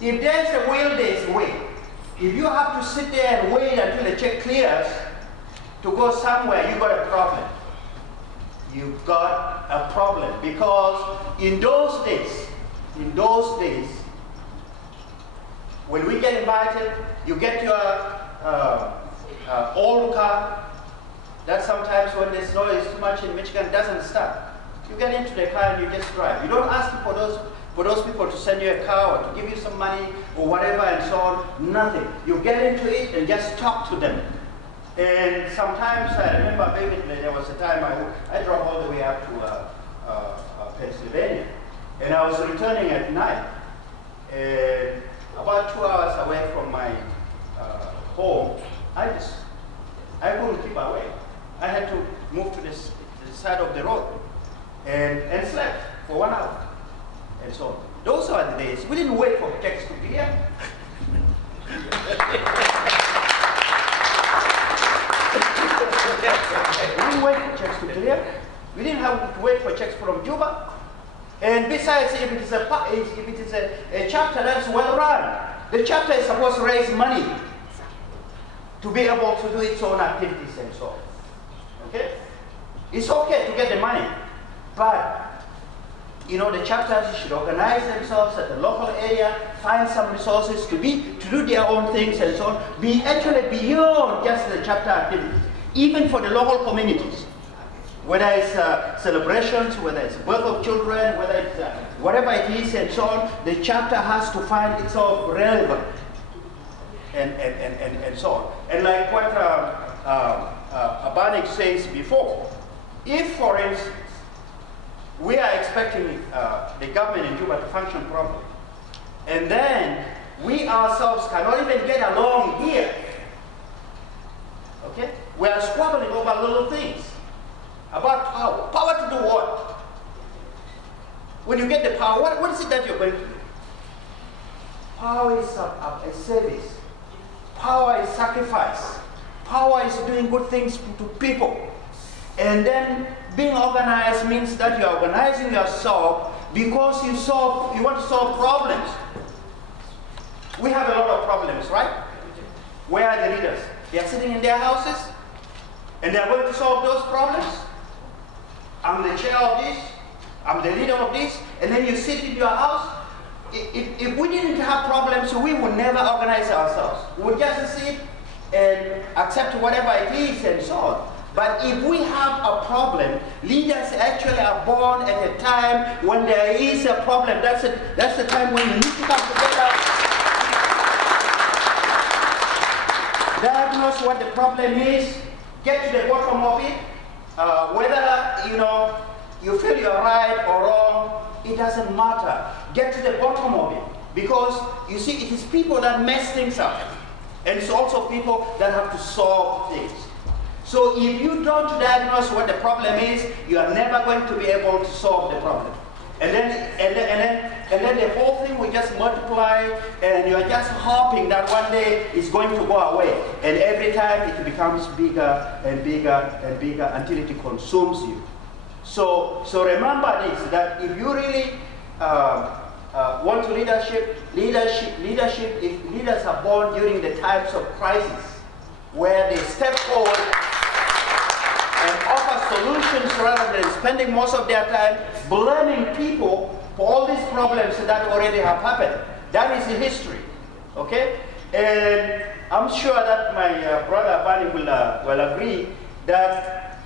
If there's a will, there's a way. If you have to sit there and wait until the check clears to go somewhere, you got a problem. You got a problem, because in those days, when we get invited, you get your old car. That sometimes when the snow is too much in Michigan, doesn't start. You get into the car and you just drive. You don't ask for those people to send you a car or to give you some money or whatever and so on. Nothing. You get into it and just talk to them. And sometimes I remember vividly, there was a time I drove all the way up to Pennsylvania, and I was returning at night, and about 2 hours away from my home, I couldn't keep away. I had to move to the side of the road and slept for 1 hour, and so on. Those are the days. We didn't wait for checks to clear. We didn't wait for checks to clear. We didn't have to wait for checks from Juba. And besides, if it is a chapter that's well run, the chapter is supposed to raise money to be able to do its own activities and so on. Okay? It's okay to get the money, but you know, the chapters should organize themselves at the local area, find some resources to do their own things and so on, be actually beyond just the chapter activities, even for the local communities. Whether it's celebrations, whether it's birth of children, whether it's whatever it is and so on, the chapter has to find itself relevant and so on. And like what Abanik says before, if, for instance, we are expecting the government in Juba to function properly, and then we ourselves cannot even get along here, okay? We are squabbling over little things. About power. Power to do what? When you get the power, what is it that you're going to do? Power is a service. Power is sacrifice. Power is doing good things to people. And then being organized means that you're organizing yourself because you want to solve problems. We have a lot of problems, right? Where are the leaders? They are sitting in their houses and they are going to solve those problems. I'm the chair of this, I'm the leader of this, and then you sit in your house. If we didn't have problems, we would never organize ourselves. We would just sit and accept whatever it is and so on. But if we have a problem, leaders actually are born at a time when there is a problem. That's the time when you need to come together, diagnose what the problem is, get to the bottom of it. Whether you feel you're right or wrong, it doesn't matter. Get to the bottom of it, because you see, it is people that mess things up, and it's also people that have to solve things. So if you don't diagnose what the problem is, you are never going to be able to solve the problem. And then the whole thing will just multiply, and you are just hoping that one day it's going to go away. And every time it becomes bigger and bigger and bigger until it consumes you. So remember this, that if you really want leadership, if leaders are born during the times of crisis, where they step forward and offer solutions rather than spending most of their time blaming people for all these problems that already have happened. That is the history, okay? And I'm sure that my brother Bani will agree that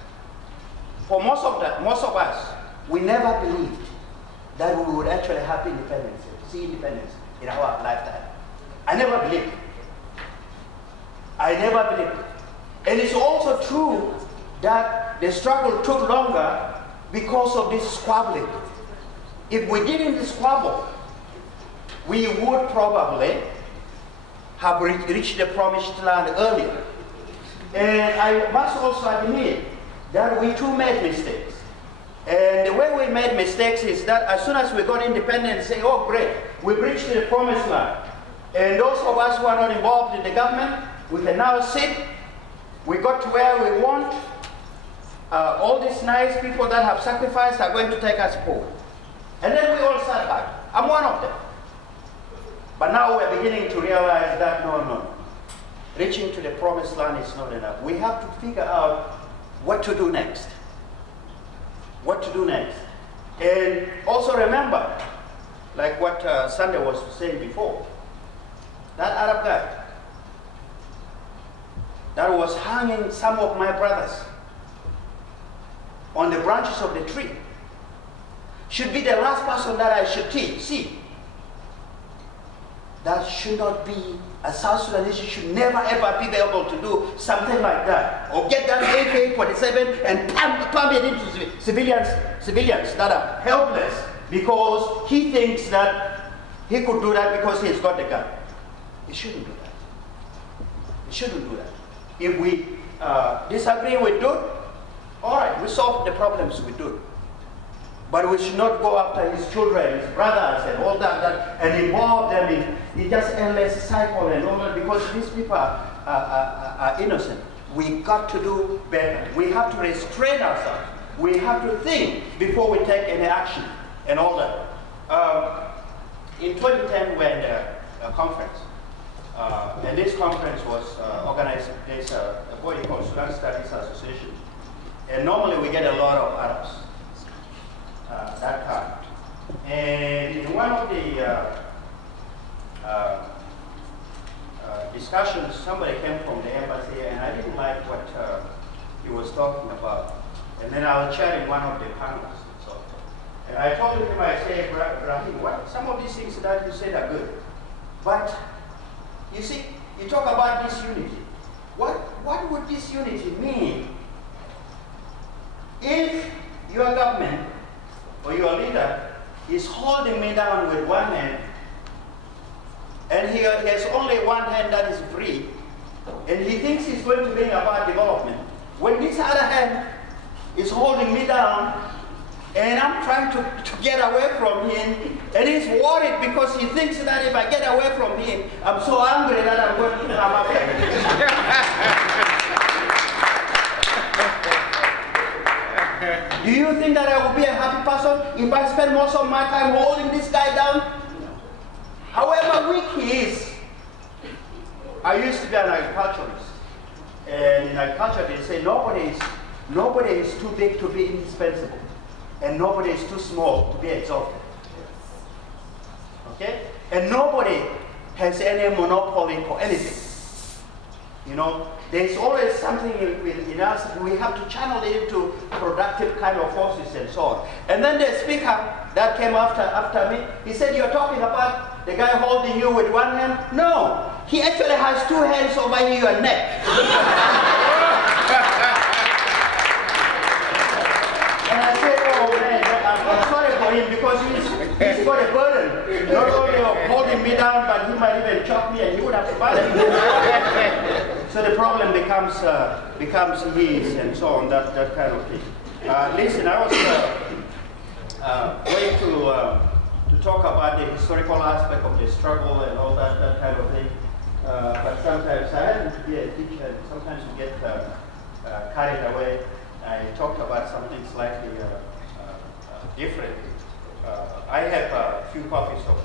for most of us, we never believed that we would actually have independence, see independence in our lifetime. I never believed. And it's also true that the struggle took longer because of this squabbling. If we didn't squabble, we would probably have reached the promised land earlier. And I must also admit that we too made mistakes. And the way we made mistakes is that as soon as we got independence, say, oh great, we've reached the promised land. And those of us who are not involved in the government, we can now sit, we got to where we want, all these nice people that have sacrificed are going to take us forward. And then we all sat back. I'm one of them. But now we're beginning to realize that no. Reaching to the promised land is not enough. We have to figure out what to do next. What to do next. And also remember, like what Sunday was saying before, that Arab guy that was hanging some of my brothers on the branches of the tree should be the last person that I should see. That should not be, a South Sudanese should never ever be able to do something like that. Or get that AK-47 and pump it into civilians that are helpless because he thinks that he could do that because he's got the gun. He shouldn't do that. He shouldn't do that. If we disagree with Dude, all right, we solve the problems with Dude. But we should not go after his children, his brothers, and all that and involve them in just endless cycle and all that, because these people are innocent. We got to do better. We have to restrain ourselves. We have to think before we take any action and all that. In 2010, we had a conference. And this conference was organized, there's a body called Sudan Studies Association. And normally we get a lot of Arabs that time. And in one of the discussions, somebody came from the embassy, and I didn't like what he was talking about. And then I was chairing one of the panels. And I told him, I said, Rahim, some of these things that you said are good. But you see, you talk about this unity. What would this unity mean if your government or your leader is holding me down with one hand, and he has only one hand that is free, and he thinks he's going to bring about development, when this other hand is holding me down, and I'm trying to get away from him, and he's worried because he thinks that if I get away from him, I'm so angry that I'm going to come up Do you think that I will be a happy person if I spend most of my time holding this guy down? However weak he is. I used to be an agriculturalist. And in agriculture they say nobody is too big to be indispensable. And nobody is too small to be exalted. Okay? And nobody has any monopoly for anything. You know, there's always something in us, we have to channel it into productive kind of forces and so on. And then the speaker that came after me, he said, you're talking about the guy holding you with one hand? No, he actually has two hands over your neck. And I said, oh man, I'm sorry for him because he's got a burden. Not only of holding me down, but he might even choke me and he would have survived. So the problem becomes his and so on, that kind of thing. Listen, I was going to talk about the historical aspect of the struggle and all that kind of thing. But sometimes I happen to be a teacher, and sometimes you get carried away. I talked about something slightly different. I have a few copies of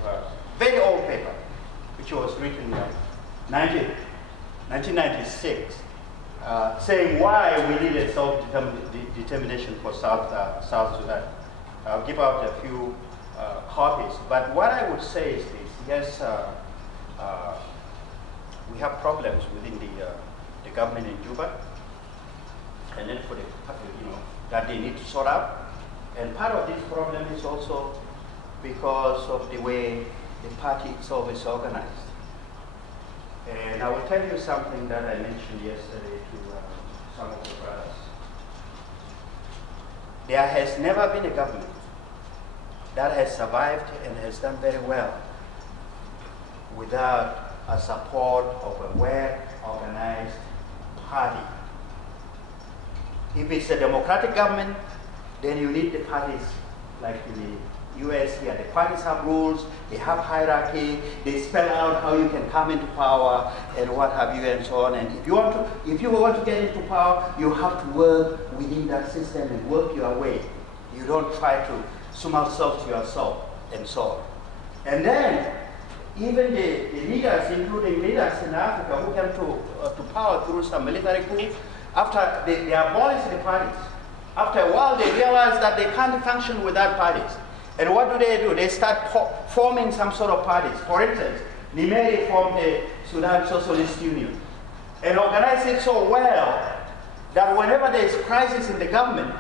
very old paper, which was written in 1996, saying why we needed self-determination for South Sudan. I'll give out a few copies, but what I would say is this: yes, we have problems within the government in Juba, and then for the that they need to sort out. And part of this problem is also because of the way the party itself is organized. And I will tell you something that I mentioned yesterday to some of the brothers. There has never been a government that has survived and has done very well without a support of a well-organized party. If it's a democratic government, then you need the parties like in US here. The parties have rules, they have hierarchy, they spell out how you can come into power and what have you and so on. And if you want to get into power, you have to work within that system and work your way. You don't try to somersault yourself and so on. And then even the leaders, including leaders in Africa who came to power through some military coup, after they abolished the parties, after a while they realized that they can't function without parties. And what do? They start forming some sort of parties. For instance, Nimeri formed the Sudan Socialist Union and organized it so well that whenever there is crisis in the government,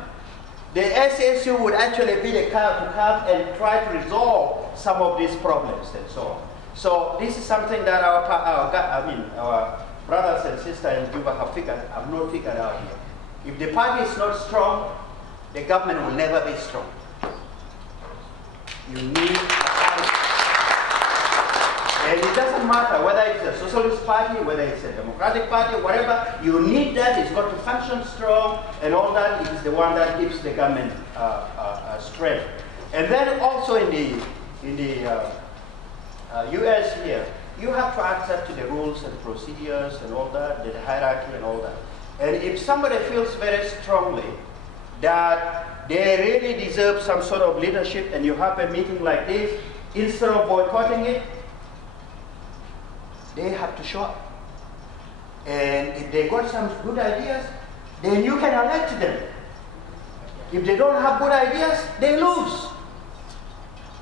the SSU would actually be the car to come and try to resolve some of these problems and so on. So this is something that our brothers and sisters in Juba have not figured out here. If the party is not strong, the government will never be strong. You need a party. And it doesn't matter whether it's a socialist party, whether it's a democratic party, whatever, you need that. It's got to function strong and all that. It is the one that gives the government strength. And then also in the US here, you have to accept to the rules and procedures and all that, the hierarchy and all that. And if somebody feels very strongly that they really deserve some sort of leadership and you have a meeting like this, instead of boycotting it, they have to show up. And if they got some good ideas, then you can elect them. If they don't have good ideas, they lose.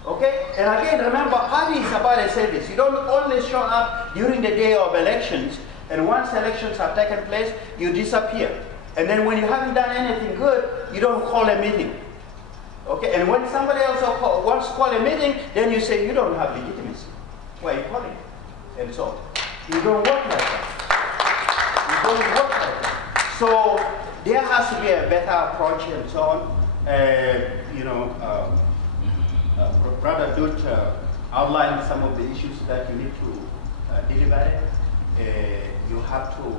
Okay? And again, remember, party is about a service. You don't only show up during the day of elections, and once elections have taken place, you disappear. And then when you haven't done anything good, you don't call a meeting. Okay? And when somebody else wants to call a meeting, then you say, you don't have legitimacy. Why are you calling? And so, you don't work like that. You don't work like that. So, there has to be a better approach and so on. Brother Dutch outlined some of the issues that you need to deliver. You have to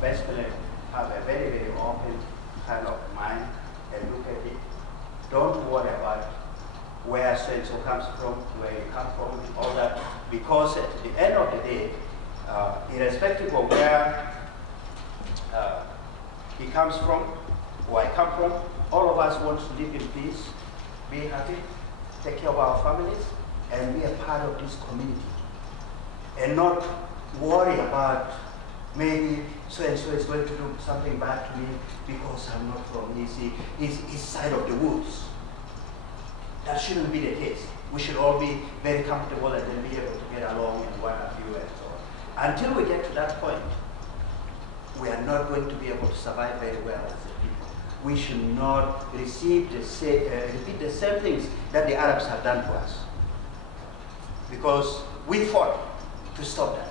basically have a very, very open kind of mind and look at it. Don't worry about where so-and-so comes from, where you come from, all that, because at the end of the day, irrespective of where he comes from, where I come from, all of us want to live in peace, be happy, take care of our families, and be a part of this community. And not worry about maybe so-and-so is going to do something bad to me because I'm not from his side of the woods. That shouldn't be the case. We should all be very comfortable and then be able to get along and what have you and so on. Until we get to that point, we are not going to be able to survive very well as a people. We should not repeat the same things that the Arabs have done to us. Because we fought to stop that.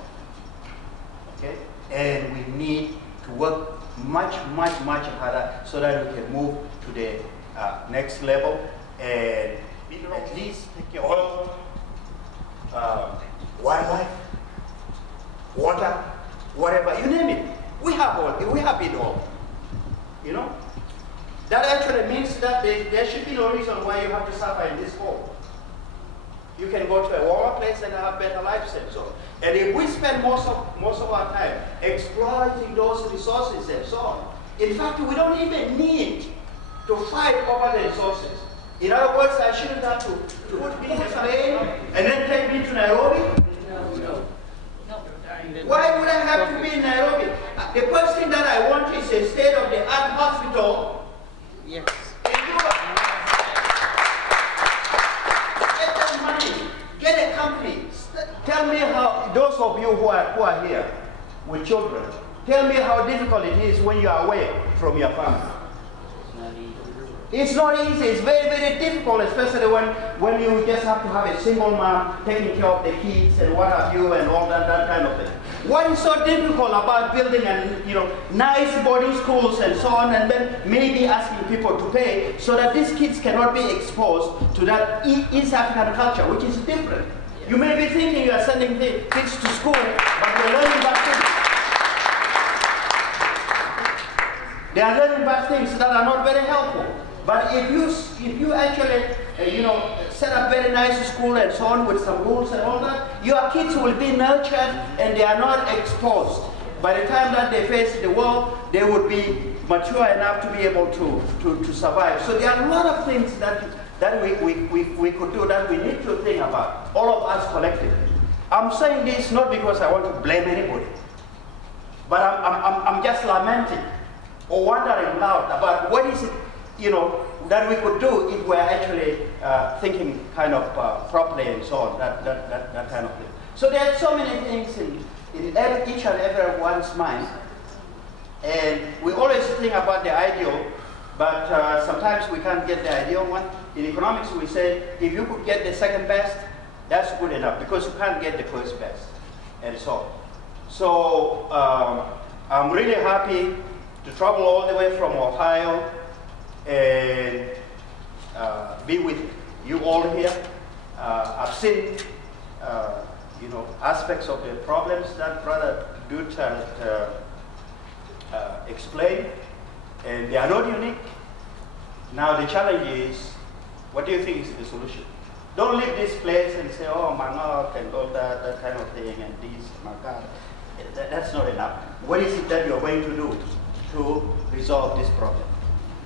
Okay? And we need to work much, much, much harder so that we can move to the next level and at least take care of wildlife, water, whatever, you name it. We have it all. You know? That actually means that there should be no reason why you have to suffer in this world. You can go to a warmer place and have better lifestyle. So, and if we spend most of our time exploiting those resources and so on, in fact, we don't even need to fight over the resources. In other words, I shouldn't have to put me in a plane and then take me to Nairobi. No. Why would I have to be in Nairobi? The first thing that I want is a state-of-the-art hospital. Yes. Get that money. Get a company. Tell me how, those of you who are here with children, tell me how difficult it is when you are away from your family. It's not easy. It's very, very difficult, especially when you just have to have a single mom taking care of the kids and what have you and all that kind of thing. What is so difficult about building nice boarding schools and so on, and then maybe asking people to pay so that these kids cannot be exposed to that East African culture, which is different. Yes. You may be thinking you are sending the kids to school, but they're learning bad things. They are learning bad things that are not very helpful. But if you actually, set up very nice school and so on with some rules and all that, your kids will be nurtured and they are not exposed. By the time that they face the world, they would be mature enough to be able to survive. So there are a lot of things that we could do that we need to think about, all of us collectively. I'm saying this not because I want to blame anybody, but I'm just lamenting or wondering loud about what is it, you know, that we could do if we're actually thinking kind of properly and so on, that kind of thing. So there are so many things in each and everyone's mind, and we always think about the ideal, but sometimes we can't get the ideal one. In economics, we say if you could get the second best, that's good enough, because you can't get the first best, and so on. So I'm really happy to travel all the way from Ohio and be with you all here. I've seen you know, aspects of the problems that Brother Dutch had explained, and they are not unique. Now the challenge is, what do you think is the solution? Don't leave this place and say, oh, Mangok and all that kind of thing, and this, Makan. That's not enough. What is it that you're going to do to resolve this problem?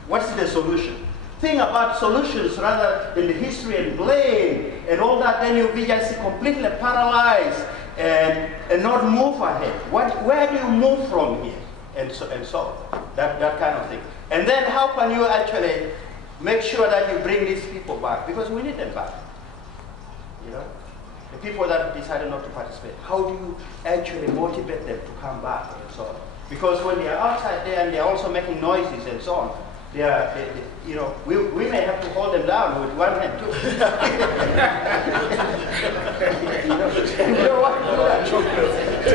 What's the solution? Think about solutions rather than the history and blame and all that, then you'll be just completely paralyzed and not move ahead. Where do you move from here? And so that kind of thing. And then how can you actually make sure that you bring these people back? Because we need them back. You know? The people that decided not to participate, how do you actually motivate them to come back and so on? Because when they're outside there and they're also making noises and so on, you know, we may have to hold them down with one hand too. You know what?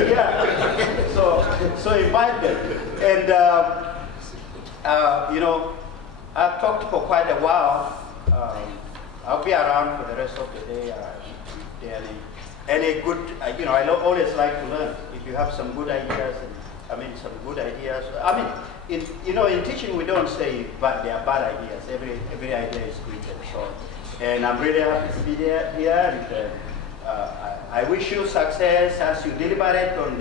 Yeah. So invite them. And you know, I've talked for quite a while. I'll be around for the rest of the day. Any good, you know, I always like to learn. If you have some good ideas, some good ideas. You know, in teaching we don't say but they are bad ideas. Every idea is good and so on. And I'm really happy to be here. And I wish you success as you deliberate on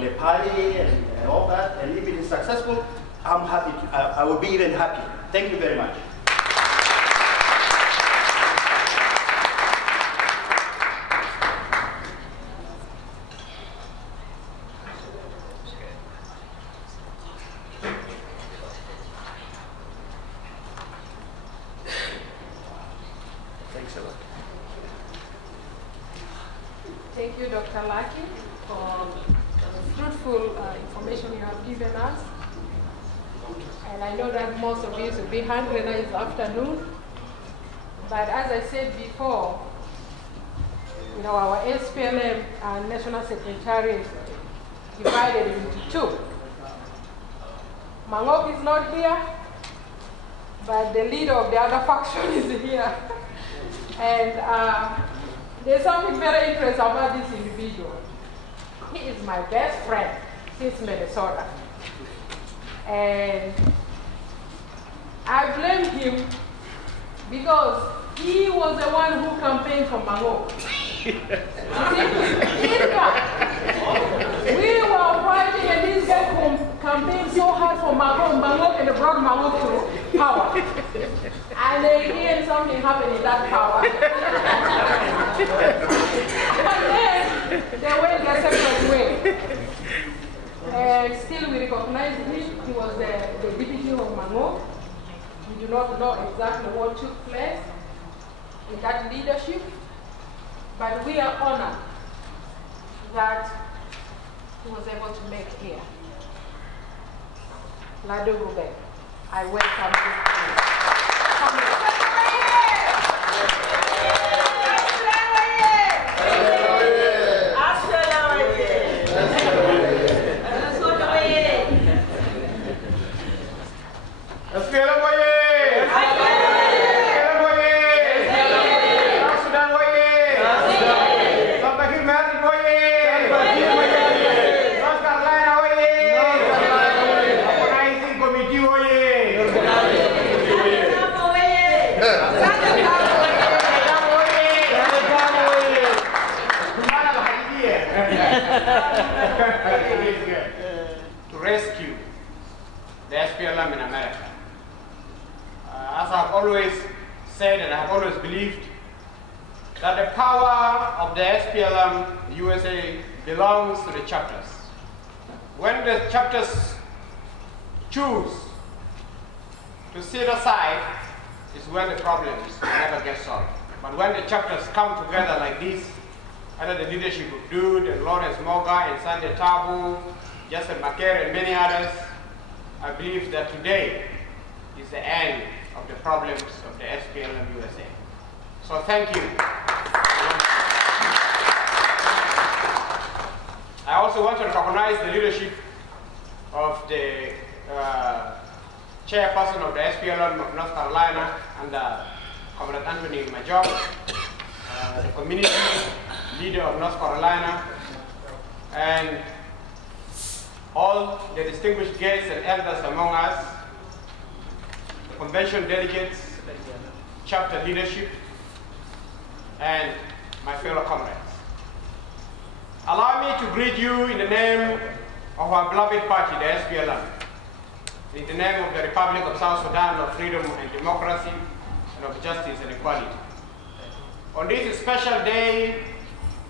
the party and all that. And if it is successful, I'm happy. I will be even happier. Thank you very much. Thank you, Dr. Laki, for the fruitful information you have given us. And I know that most of you will be hungry now this afternoon. But as I said before, you know, our SPLM and National Secretariat divided into two. Mangok is not here, but the leader of the other faction is here. And there's something very interesting about this individual. He is my best friend since Minnesota. And I blame him because he was the one who campaigned for Mangok. We were fighting and this guy campaigned so hard for Mangok and brought Mangok to power. And again something happened in that power. But then they went their separate way. And still we recognize him. He was the deputy of Mangok. We do not know exactly what took place in that leadership. But we are honored that he was able to make here. Lado Rubek, I welcome you. rescue the SPLM in America. As I've always said and I've always believed, that the power of the SPLM USA belongs to the chapters. When the chapters choose to sit aside is when the problems never get solved. But when the chapters come together like this, under the leadership of Dude and Lawrence Moga and Sunday Tabu, Justin McCare and many others, I believe that today is the end of the problems of the SPLM USA. So thank you. I also want to recognize the leadership of the chairperson of the SPLM of North Carolina and Comrade Anthony Major, the community leader of North Carolina, and all the distinguished guests and elders among us, the convention delegates, chapter leadership, and my fellow comrades. Allow me to greet you in the name of our beloved party, the SPLM, in the name of the Republic of South Sudan of freedom and democracy and of justice and equality. On this special day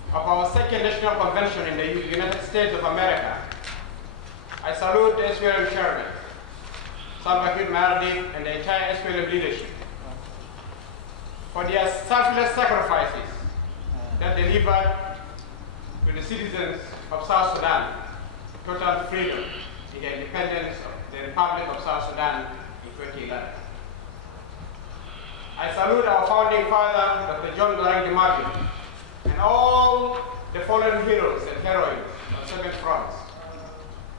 of our second national convention in the United States of America, I salute the SPLM chairman, Salva Kiir Mayardit, and the entire SPLM leadership for their selfless sacrifices that delivered to the citizens of South Sudan total freedom in the independence of the Republic of South Sudan in 2011. I salute our founding father, Dr. John Garang Martin, and all the fallen heroes and heroines of seven fronts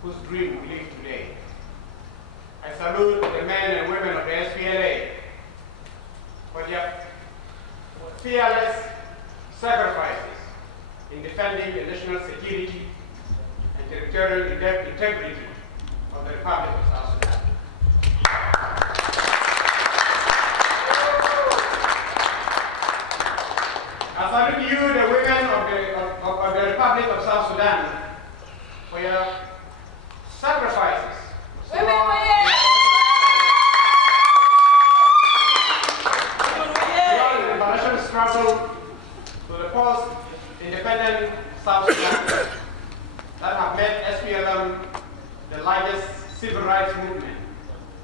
whose dream we live today. I salute the men and women of the SPLA for their fearless sacrifices in defending the national security and territorial integrity of the Republic of South Sudan. I salute you, the women of the Republic of South Sudan, for your sacrifices. Beyond the international struggle to the post-independent South Sudan that have made SPLM the largest civil rights movement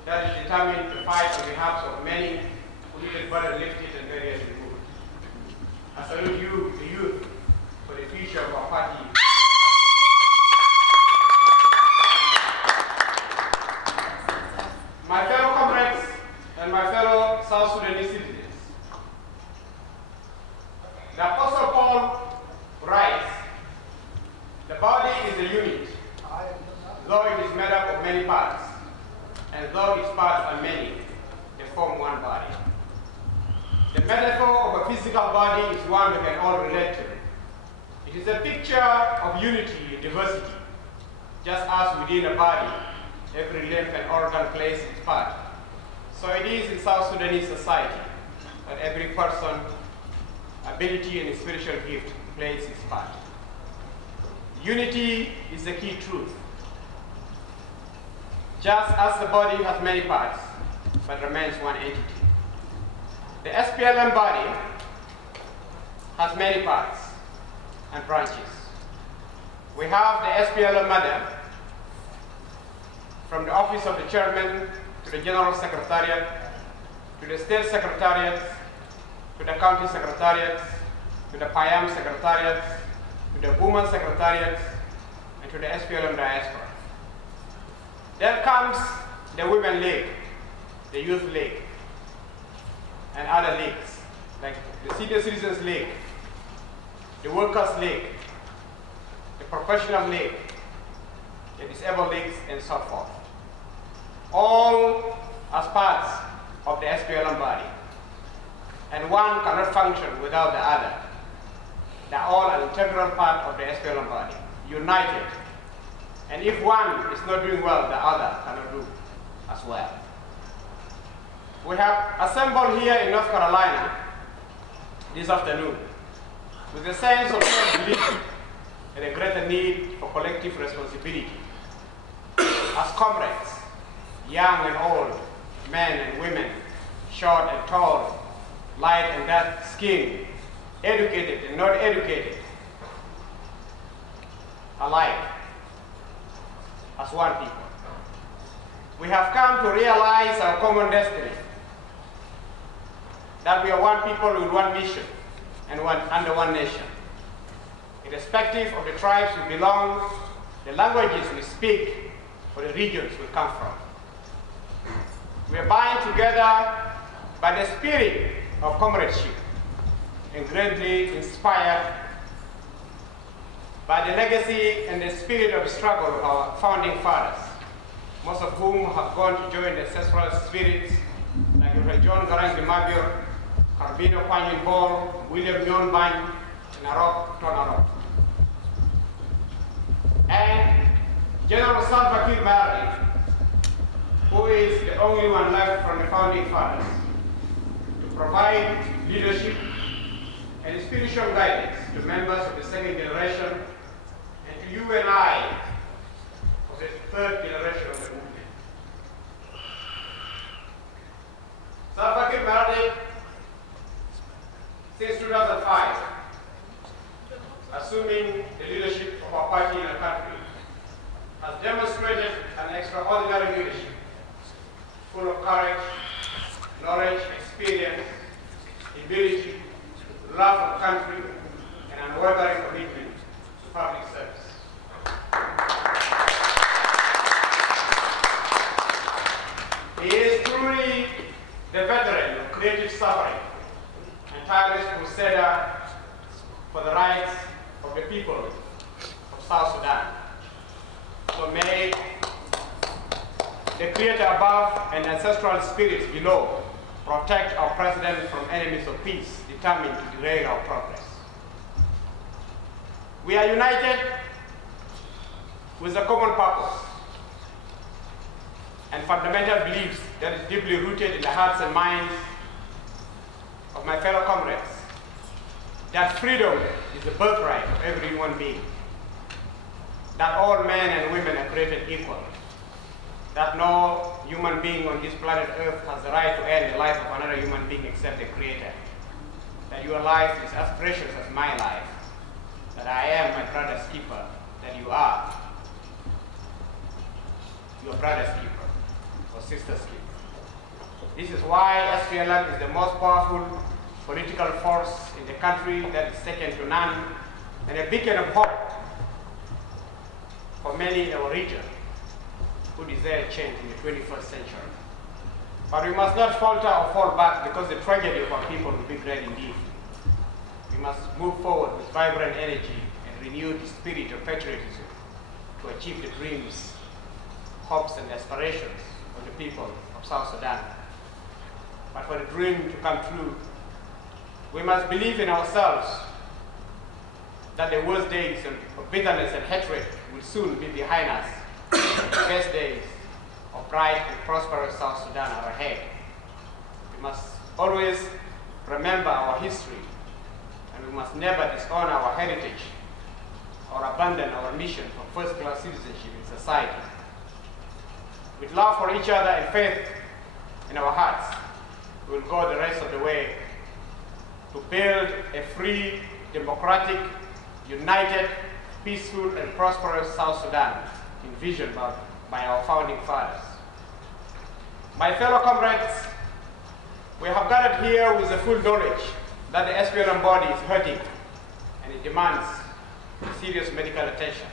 that is determined to fight on behalf of many who needed burden lifted and barriers removed. I salute you, the youth, for the future of our party. My fellow comrades and my fellow South Sudanese citizens, the Apostle Paul writes, the body is a unit, though it is made up of many parts, and though its parts are many, they form one body. The metaphor of a physical body is one we can all relate to. It is a picture of unity in diversity, just as within a body, every limb and organ plays its part. So it is in South Sudanese society that every person, ability and spiritual gift plays its part. Unity is the key truth. Just as the body has many parts, but remains one entity. The SPLM body has many parts and branches. We have the SPLM mother, from the office of the chairman to the general secretariat, to the state secretariats, to the county secretariats, to the PAYAM secretariats, to the women secretariats, and to the SPLM diaspora. Then comes the Women League, the Youth League, and other leagues, like the Senior Citizens League, the Workers League, the Professional League, the Disabled Leagues, and so forth. All as parts of the SPLM body. And one cannot function without the other. They are all an integral part of the SPLM body, united. And if one is not doing well, the other cannot do as well. We have assembled here in North Carolina this afternoon with a sense of self-belief and a greater need for collective responsibility. comrades, young and old, men and women, short and tall, light and dark skinned, educated and not educated, alike, as one people. We have come to realize our common destiny, that we are one people with one mission and under one nation. Irrespective of the tribes we belong, the languages we speak, or the regions we come from. We are bound together by the spirit of comradeship and greatly inspired by the legacy and the spirit of struggle of our founding fathers, most of whom have gone to join the ancestral spirits like John Garang de Mabio, Carbino Kwanyin Ball, William Nyon Bany, and Arok Tonarok. And General Salva Kiir Mayardit, who is the only one left from the founding fathers, to provide leadership and spiritual guidance to members of the second generation and to you and I of the third generation of the movement. Salva Kiir Mayardit, since 2005, assuming the leadership of our party in the country, has demonstrated an extraordinary leadership, full of courage, knowledge, experience, ability, love of country, and unwavering commitment to public service. He is truly the veteran of creative suffering and tireless crusader for the rights of the people of South Sudan. So may the Creator above and ancestral spirits below protect our President from enemies of peace determined to derail our progress. We are united with a common purpose and fundamental beliefs that is deeply rooted in the hearts and minds of my fellow comrades, that freedom is the birthright of every human being, that all men and women are created equal, that no human being on this planet Earth has the right to end the life of another human being except the Creator, that your life is as precious as my life, that I am my brother's keeper, that you are your brother's keeper or sister's keeper. This is why SPLM is the most powerful political force in the country that is second to none, and a beacon of hope for many in our region who desire change in the 21st century. But we must not falter or fall back, because the tragedy of our people will be great indeed. We must move forward with vibrant energy and renewed spirit of patriotism to achieve the dreams, hopes, and aspirations of the people of South Sudan. But for the dream to come true, we must believe in ourselves that the worst days of bitterness and hatred will soon be behind us. The best days of bright and prosperous South Sudan are ahead. We must always remember our history, and we must never disown our heritage or abandon our mission for first-class citizenship in society. With love for each other and faith in our hearts, we will go the rest of the way to build a free, democratic, united, peaceful, and prosperous South Sudan envisioned by our founding fathers. My fellow comrades, we have gathered here with the full knowledge that the SPLM body is hurting and it demands serious medical attention.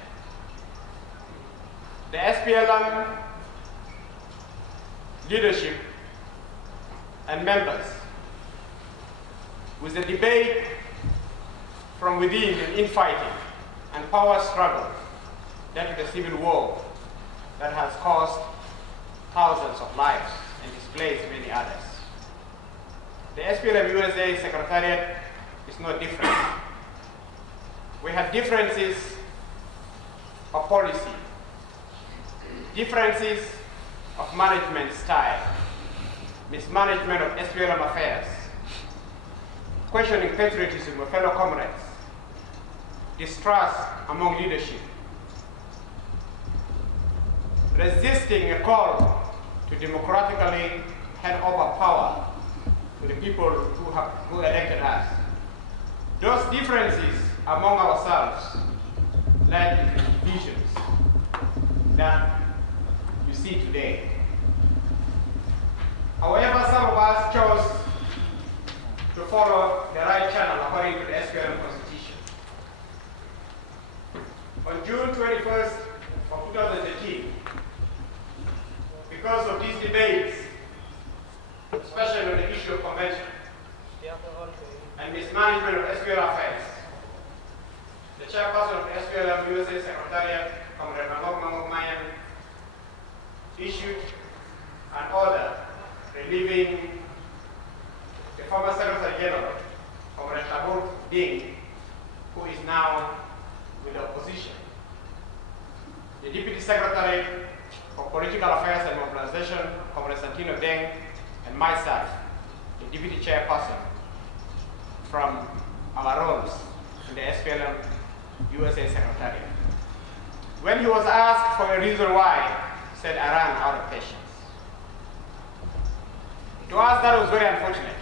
The SPLM leadership and members, with the debate from within and infighting and power struggle led to the civil war that has cost thousands of lives and displaced many others. The SPLM USA Secretariat is no different. We have differences of policy, differences of management style, mismanagement of SPLM affairs, questioning patriotism of fellow comrades, distrust among leadership, resisting a call to democratically hand over power to the people who elected us. Those differences among ourselves led to divisions that you see today. However, some of us chose to follow the right channel according to the SPLM Constitution. On June 21st of 2018, because of these debates, especially on the issue of convention and mismanagement of SPLM affairs, the chairperson of the SPLM USA Secretariat, Comrade Mahmoud Mayan, issued an order relieving the former Secretary General, Comrade Tabur Ding, who is now with the opposition. The Deputy Secretary for Political Affairs and Mobilization, Comrade Santino Deng, and myself, the Deputy Chairperson, from our roles in the SPLM USA Secretariat. When he was asked for a reason why, he said, "I ran out of patience." To us, that was very unfortunate.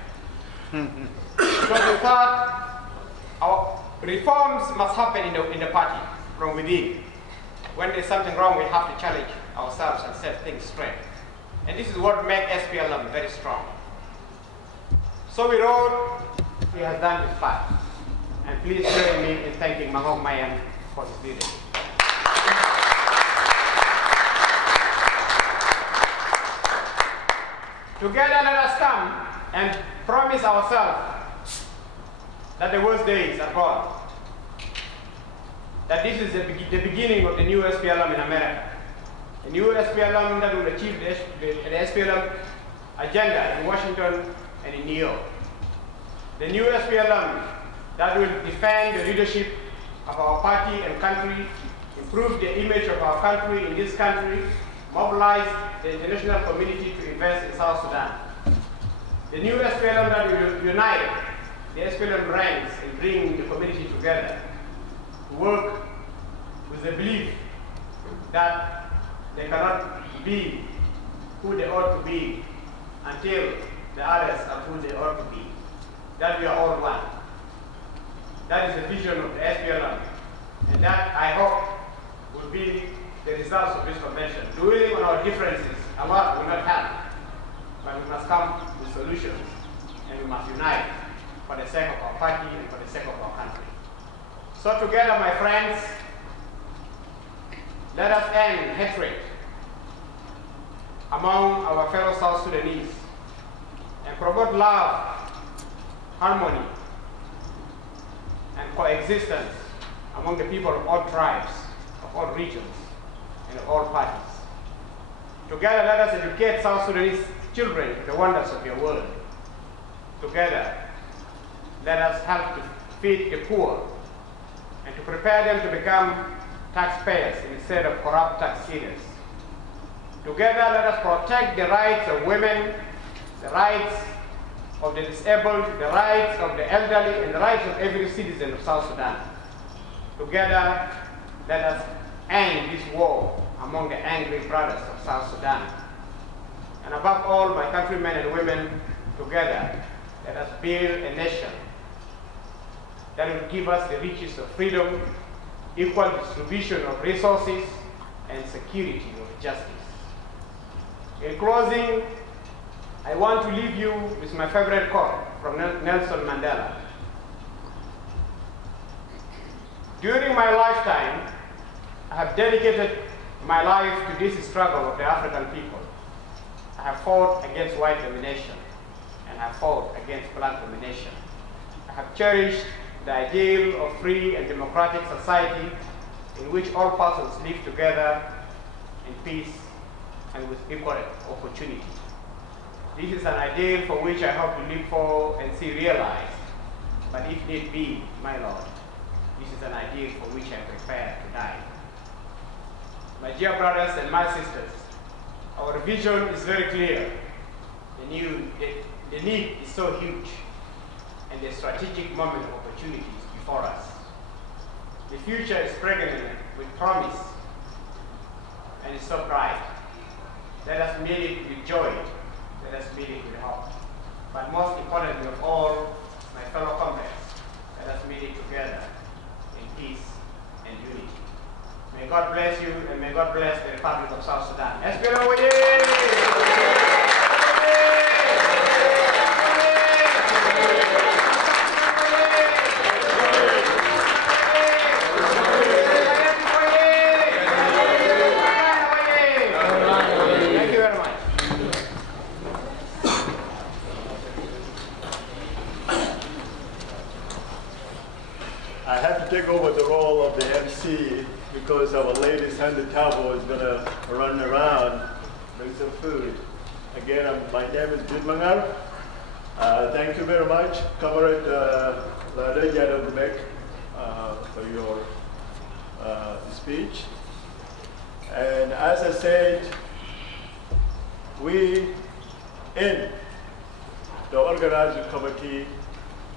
Because we thought our reforms must happen in the party from within. When there's something wrong, we have to challenge ourselves and set things straight. And this is what makes SPLM very strong. So we wrote, he has done his part. And please join me in thanking Mahmoud Mayan for his leadership. Together, let us come and promise ourselves that the worst days are gone. That this is the beginning of the new SPLM in America. A new SPLM that will achieve the SPLM agenda in Washington and in New York. The new SPLM that will defend the leadership of our party and country, improve the image of our country in this country, mobilize the international community to invest in South Sudan. The new SPLM that will unite the SPLM ranks and bring the community together to work with the belief that they cannot be who they ought to be until the others are who they ought to be. That we are all one. That is the vision of the SPLM. And that, I hope, will be the results of this convention. Dwelling on our differences a lot will not help, but we must come with solutions, and we must unite for the sake of our party and for the sake of our country. So together, my friends, let us end hatred among our fellow South Sudanese and promote love, harmony, and coexistence among the people of all tribes, of all regions, and of all parties. Together, let us educate South Sudanese children to the wonders of your world. Together, let us help to feed the poor and to prepare them to become taxpayers instead of corrupt tax eaters. Together, let us protect the rights of women, the rights of the disabled, the rights of the elderly, and the rights of every citizen of South Sudan. Together, let us end this war among the angry brothers of South Sudan. And above all, my countrymen and women, together, let us build a nation that will give us the riches of freedom, equal distribution of resources, and security of justice. In closing, I want to leave you with my favorite quote from Nelson Mandela. During my lifetime, I have dedicated my life to this struggle of the African people. I have fought against white domination, and I have fought against black domination. I have cherished the ideal of free and democratic society in which all persons live together in peace and with equal opportunity. This is an ideal for which I hope to live for and see realized. But if need be, my Lord, this is an ideal for which I prepare to die. My dear brothers and my sisters, our vision is very clear. The need is so huge, and the strategic moment of opportunity is before us. The future is pregnant with promise, and it's so bright. Let us meet it with joy. Let us meet it with hope. But most importantly of all, my fellow comrades, let us meet it together in peace and unity. May God bless you, and may God bless the Republic of South Sudan. SPLM Thank you very much. I have to take over the role of the MC because our lady Sandy Tabo is going to run around, bring some food. Again, my name is Jun Mangar. Thank you very much, Comrade Lada Yadabek, for your speech. And as I said, we in the organizing committee,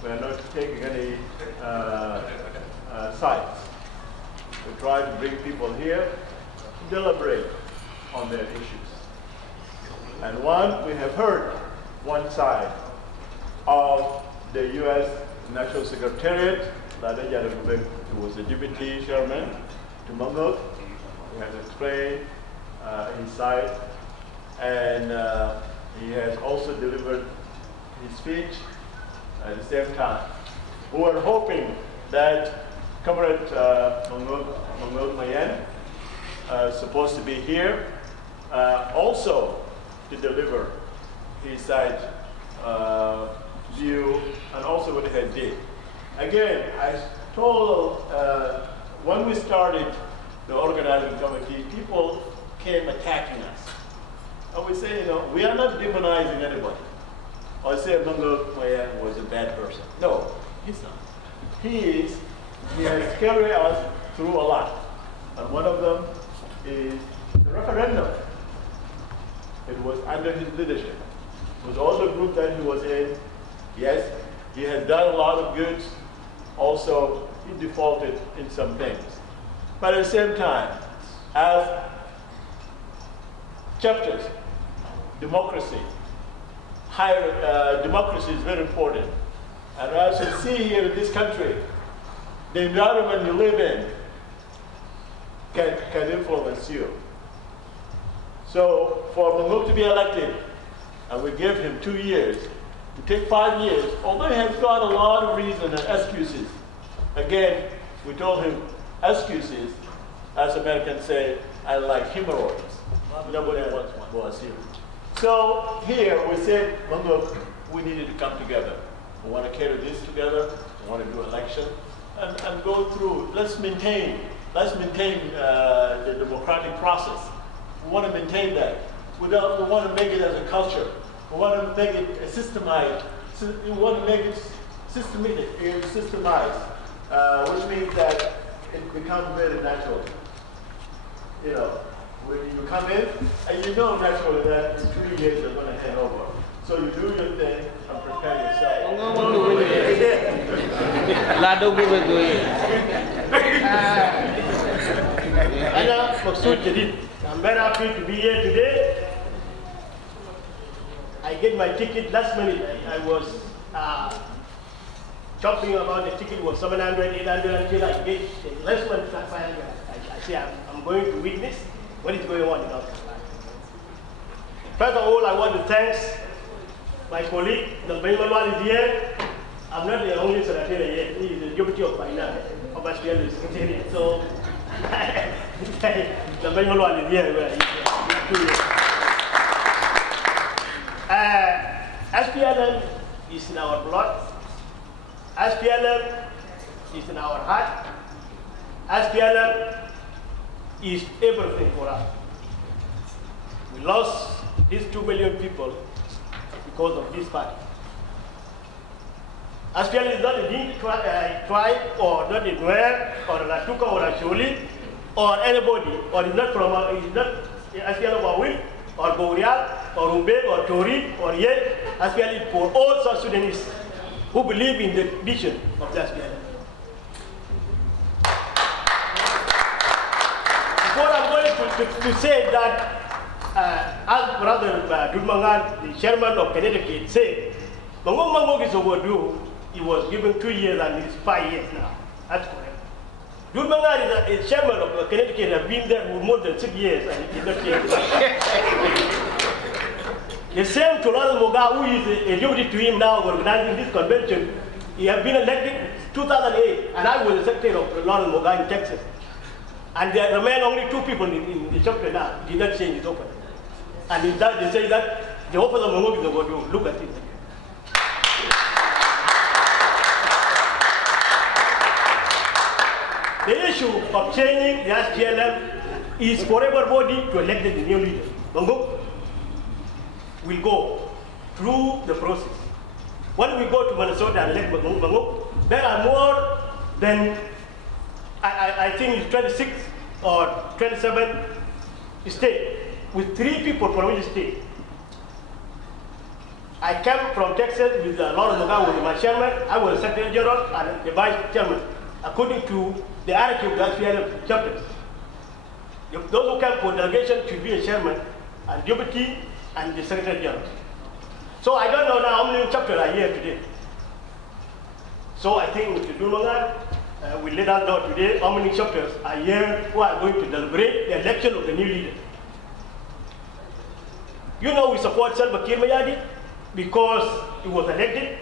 we are not taking any sides. We try to bring people here to deliberate on their issues. And we have heard one side of the U.S. National Secretariat, Lada Yadabek, who was the deputy chairman to Mongok. He has explained his side, and he has also delivered his speech at the same time. We were hoping that Comrade Mongok Mayen, supposed to be here, also to deliver his side view and also what he had did. Again, I told when we started the organizing committee, people came attacking us. And we say, we are not demonizing anybody. Or say Mongok Mayen was a bad person. No, he's not. He has carried us through a lot. And one of them is the referendum. It was under his leadership. With all the group that he was in, yes, he has done a lot of good. Also, he defaulted in some things. But at the same time, as chapters, democracy, democracy is very important. And as you see here in this country, the environment you live in can influence you. So for Mongok to be elected, and we give him 2 years, to take 5 years, although he has got a lot of reasons and excuses. Again, we told him excuses, as Americans say, I like hemorrhoids. Nobody wants him. So here we said, Mongok, we needed to come together. We want to carry this together. We want to do election and go through. Let's maintain the democratic process. We want to maintain that. We want to make it as a culture. We want to make it systemized. We want to make it systemized, which means that it becomes very natural. When you come in, and you know naturally that in 3 years you're going to hand over. So you do your thing and prepare yourself. I'm very happy to be here today. I get my ticket last minute. I was talking about the ticket was 700, 800 until I get the last one. I say I'm going to witness what is going on in our country. First of all, I want to thank my colleague, Dalbay Manuel is here. I'm not the only secretary here. He is the deputy of finance of SPLM Secretariat. So, Dalbay Manuel is here. SPLM is in our blood. SPLM is in our heart. SPLM is everything for us. We lost these 2 million people because of this party. SPLM is not a Dinka tribe, or not a Nuer, or a Latuka, or a Shuli, or anybody, or is not from SPLM or Wil, or Boreal, or Umbe, or Tori, or Ye. SPLM for all South Sudanese who believe in the vision of the SPLM. Before I'm going to say that, as Brother Dulmangan, the chairman of Connecticut, said, Mangok is overdue. He was given 2 years and it's 5 years now. That's correct. Dulmangan is chairman of Connecticut, has been there for more than 6 years and he did not change. The same to Lawrence Moga, who is a deputy to him now organizing this convention. He has been elected in 2008, and I was the secretary of Lawrence Moga in Texas. And there remain only 2 people in the chapter now. He did not change his office. And in that, they say that the office of Mangok is overdue. Look at it. The issue of changing the SPLM is for everybody to elect the new leader. Mangok will go through the process. When we go to Minnesota and elect Mangok, there are more than, I think it's 26 or 27 states, with 3 people from each state. I came from Texas with Lawrence Moga was my chairman. I was Secretary General and the Vice Chairman, according to the hierarchy of the SPLM chapters. Those who come for delegation should be a chairman, and deputy, and the Secretary General. So I don't know now how many chapters are here today. So I think Mr. Dulmangan will let us know today how many chapters are here who are going to deliberate the election of the new leader. You know we support Salva Kiir Mayadi because he was elected.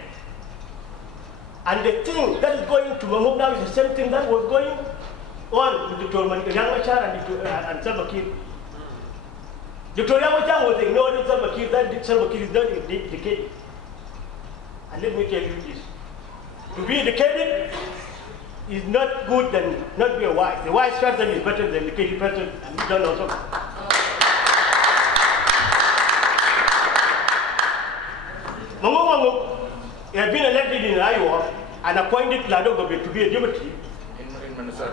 And the thing that is going to Mangok now is the same thing that was going on with Dr. Machar and Salva Kiir. Dr. Machar was ignoring Salva Kiir, that Salva Kiir is not educated. And let me tell you this. To be educated is not good than not be a wise. The wise person is better than the educated person, and you don't know so. Mangok has been elected in Iowa and appointed Ladogobe to be a deputy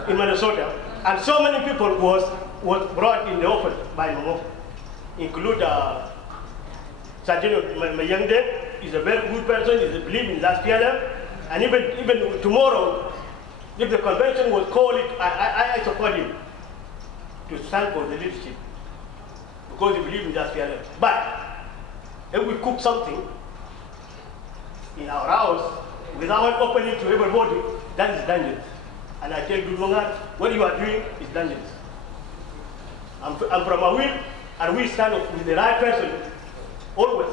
in Minnesota. And so many people was brought in the office by Mangok, include Sergeant Mayangde. Is a very good person, is a believer in last PLM. And even tomorrow, if the convention was called, I support him to stand for the leadership because he believes in last PLM. But if we cook something in our house without opening to everybody, that is dangerous. And I tell Dulmangan, what you are doing is dangerous. I'm from Awil, and we stand up with the right person, always.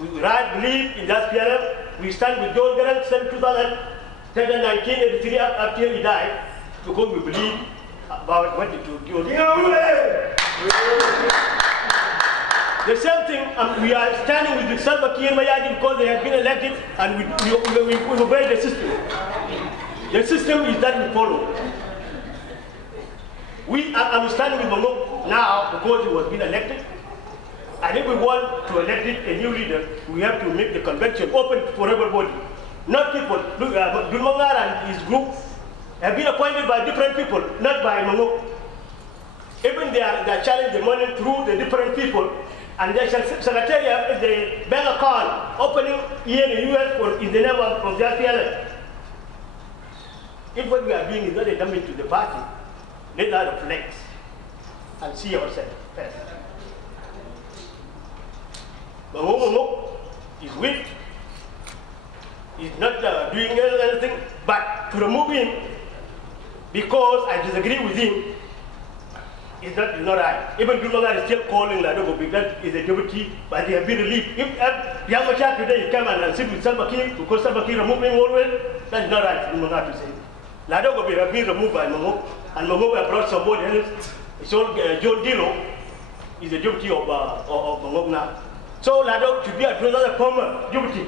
We believe in that PLM. We stand with Joel Garang since 1983 up till he died, because we believe about what he do. The same thing, we are standing with Salva Kiir Mayadi because they have been elected, and we obey the system. The system is that we follow. I'm standing with Mangok now because he was being elected. And if we want to elect a new leader, we have to make the convention open for everybody. Not people. Dulmangan and his group have been appointed by different people, not by Mangok. Even they are challenging the money through the different people. And the secretariat, the bank account opening here in the US in the name of the SPLM. If what we are doing is not a damage to the party, let us reflect and see ourselves first. Mangok is weak. He's not doing anything, but to remove him because I disagree with him is not right. Even Dulmangan is still calling Ladogo that is a deputy, but they have been relieved. If Yamachar today come and sit with Salva Kiir because Salva Kiir removed him always, that's not right for Dulmangan to say. Ladogo have been removed by Mangok, and Mangok have brought somebody else. So John Dilo is the deputy of Mangok now. So Lado should be another former deputy,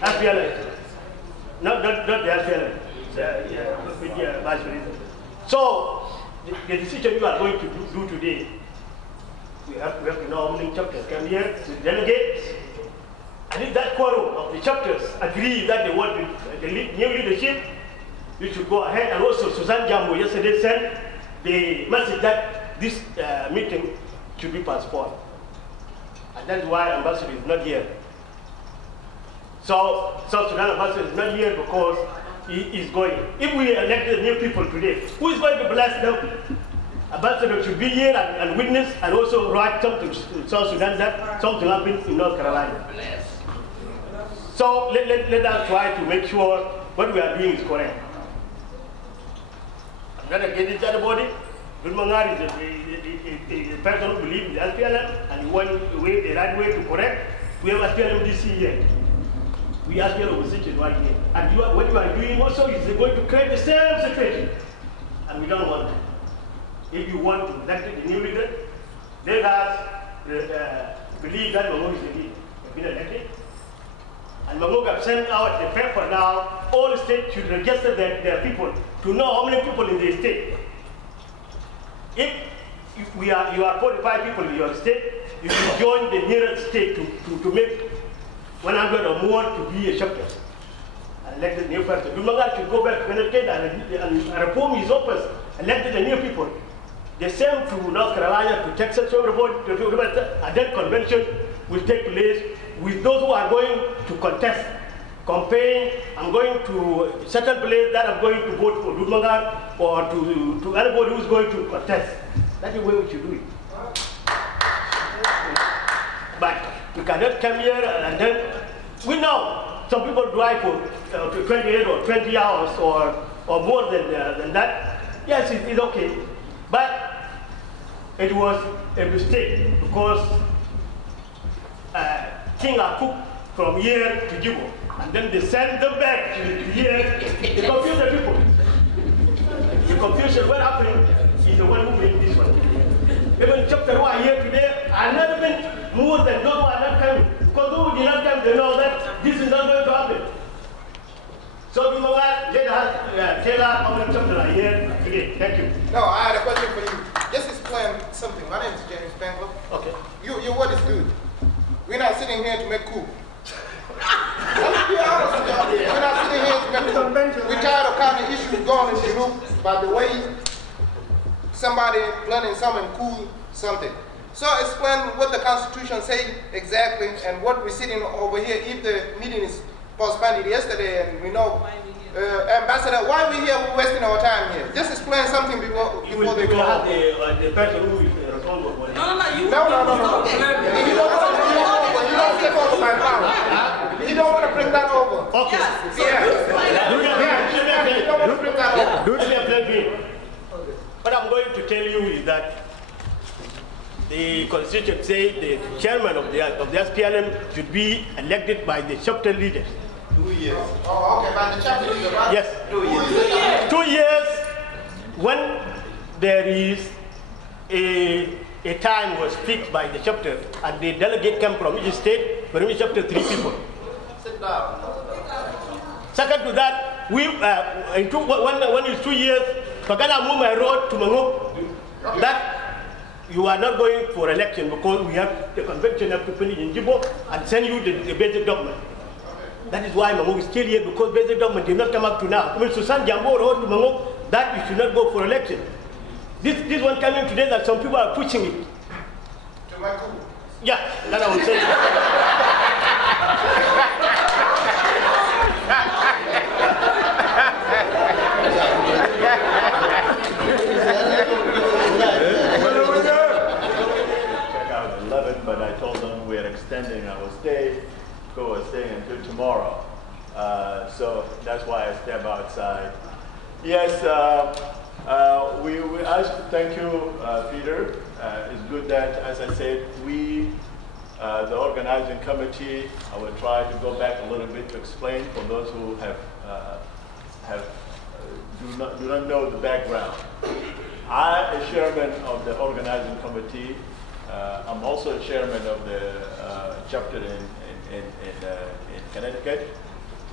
SPLM. Not the SPLM, vice president. So the decision you are going to do today, we have to know how many chapters come here to delegate. And if that quorum of the chapters agree that they want the new leadership, you should go ahead. And also Susan Jambo yesterday sent the message that this meeting should be postponed. And that's why ambassador is not here. So South Sudan ambassador is not here because he is going. If we elected new people today, who is going to bless them? ambassador should be here and witness and also write something to South Sudan that something happened in North Carolina. So let us try to make sure what we are doing is correct. I'm not against anybody. Gulmangar is a person who believes in the SPLM and he wants the right way to correct. We have SPLM DC here. We are SPLM opposition right here. And what you are doing also is going to create the same situation. And we don't want that. If you want to elect a new leader, let us believe that Mahmoud is the leader. Have been elected. And Mahmoud have sent out the paper now. All states should register their people to know how many people in the state. If you are 45 people in your state, you should join the nearest state to make 100 or more to be a chapter. And elect the new person. Gulmangar should go back to Connecticut and reform his office, elect the new people. The same to North Carolina, to Texas, everybody, and then convention will take place with those who are going to contest. Campaign, I'm going to certain place that I'm going to vote for Gulmangar or to anybody who's going to contest. That's the way we should do it. But we cannot come here and then, we know some people drive for 28 or 20 hours or more than that. Yes, it's okay. But it was a mistake because King Akuk from here to Djibo, and then they send them back to here. They confuse the people. The confusion, what happened is the one who made this one. Even chapter 1 here today, I've never been more than those who are not coming. Because those who did not come, they know that this is not going to happen. So, let us tell us how many chapters are here today. Thank you. No, I had a question for you. Just explain something. My name is James Spangler. Okay. Your word is good. We're not sitting here to make coup. Let's be honest with y'all. We're not sitting here to make coup. We're tired of kind of issues going in the group by the way somebody planning something cool, something. So explain what the Constitution says exactly and what we're sitting over here. If the meeting is postponed yesterday and we know, Ambassador, why are we here wasting our time here? Just explain something before they go home. The person who is responsible for it. No. You don't take over my power. You don't want to bring that over. Okay. You don't want to bring that over. What I'm going to tell you is that the Constitution says the chairman of the SPLM should be elected by the chapter leaders. 2 years. Oh, okay, by the chapter leader, right? Yes. 2 years. 2 years when there is a time was fixed by the chapter and the delegate come from each state, from each chapter 3 people. Sit down. Second to that, when it's 2 years, Pagana Muma wrote to Mangok that you are not going for election because we have the convention of people in Djibo and send you the basic document. That is why Mangok is still here because basic document did not come up to now. When Susan Jambo wrote to Mangok that you should not go for election. This one coming today that some people are pushing it. To my coup. Yeah, that I would say. Check out 11, but I told them we are extending our stay. We're staying until tomorrow. So that's why I step outside. Yes, we ask, thank you, Peter. It's good that, as I said, we, the organizing committee, I will try to go back a little bit to explain for those who do not know the background. I'm a chairman of the organizing committee. I'm also a chairman of the chapter in Connecticut.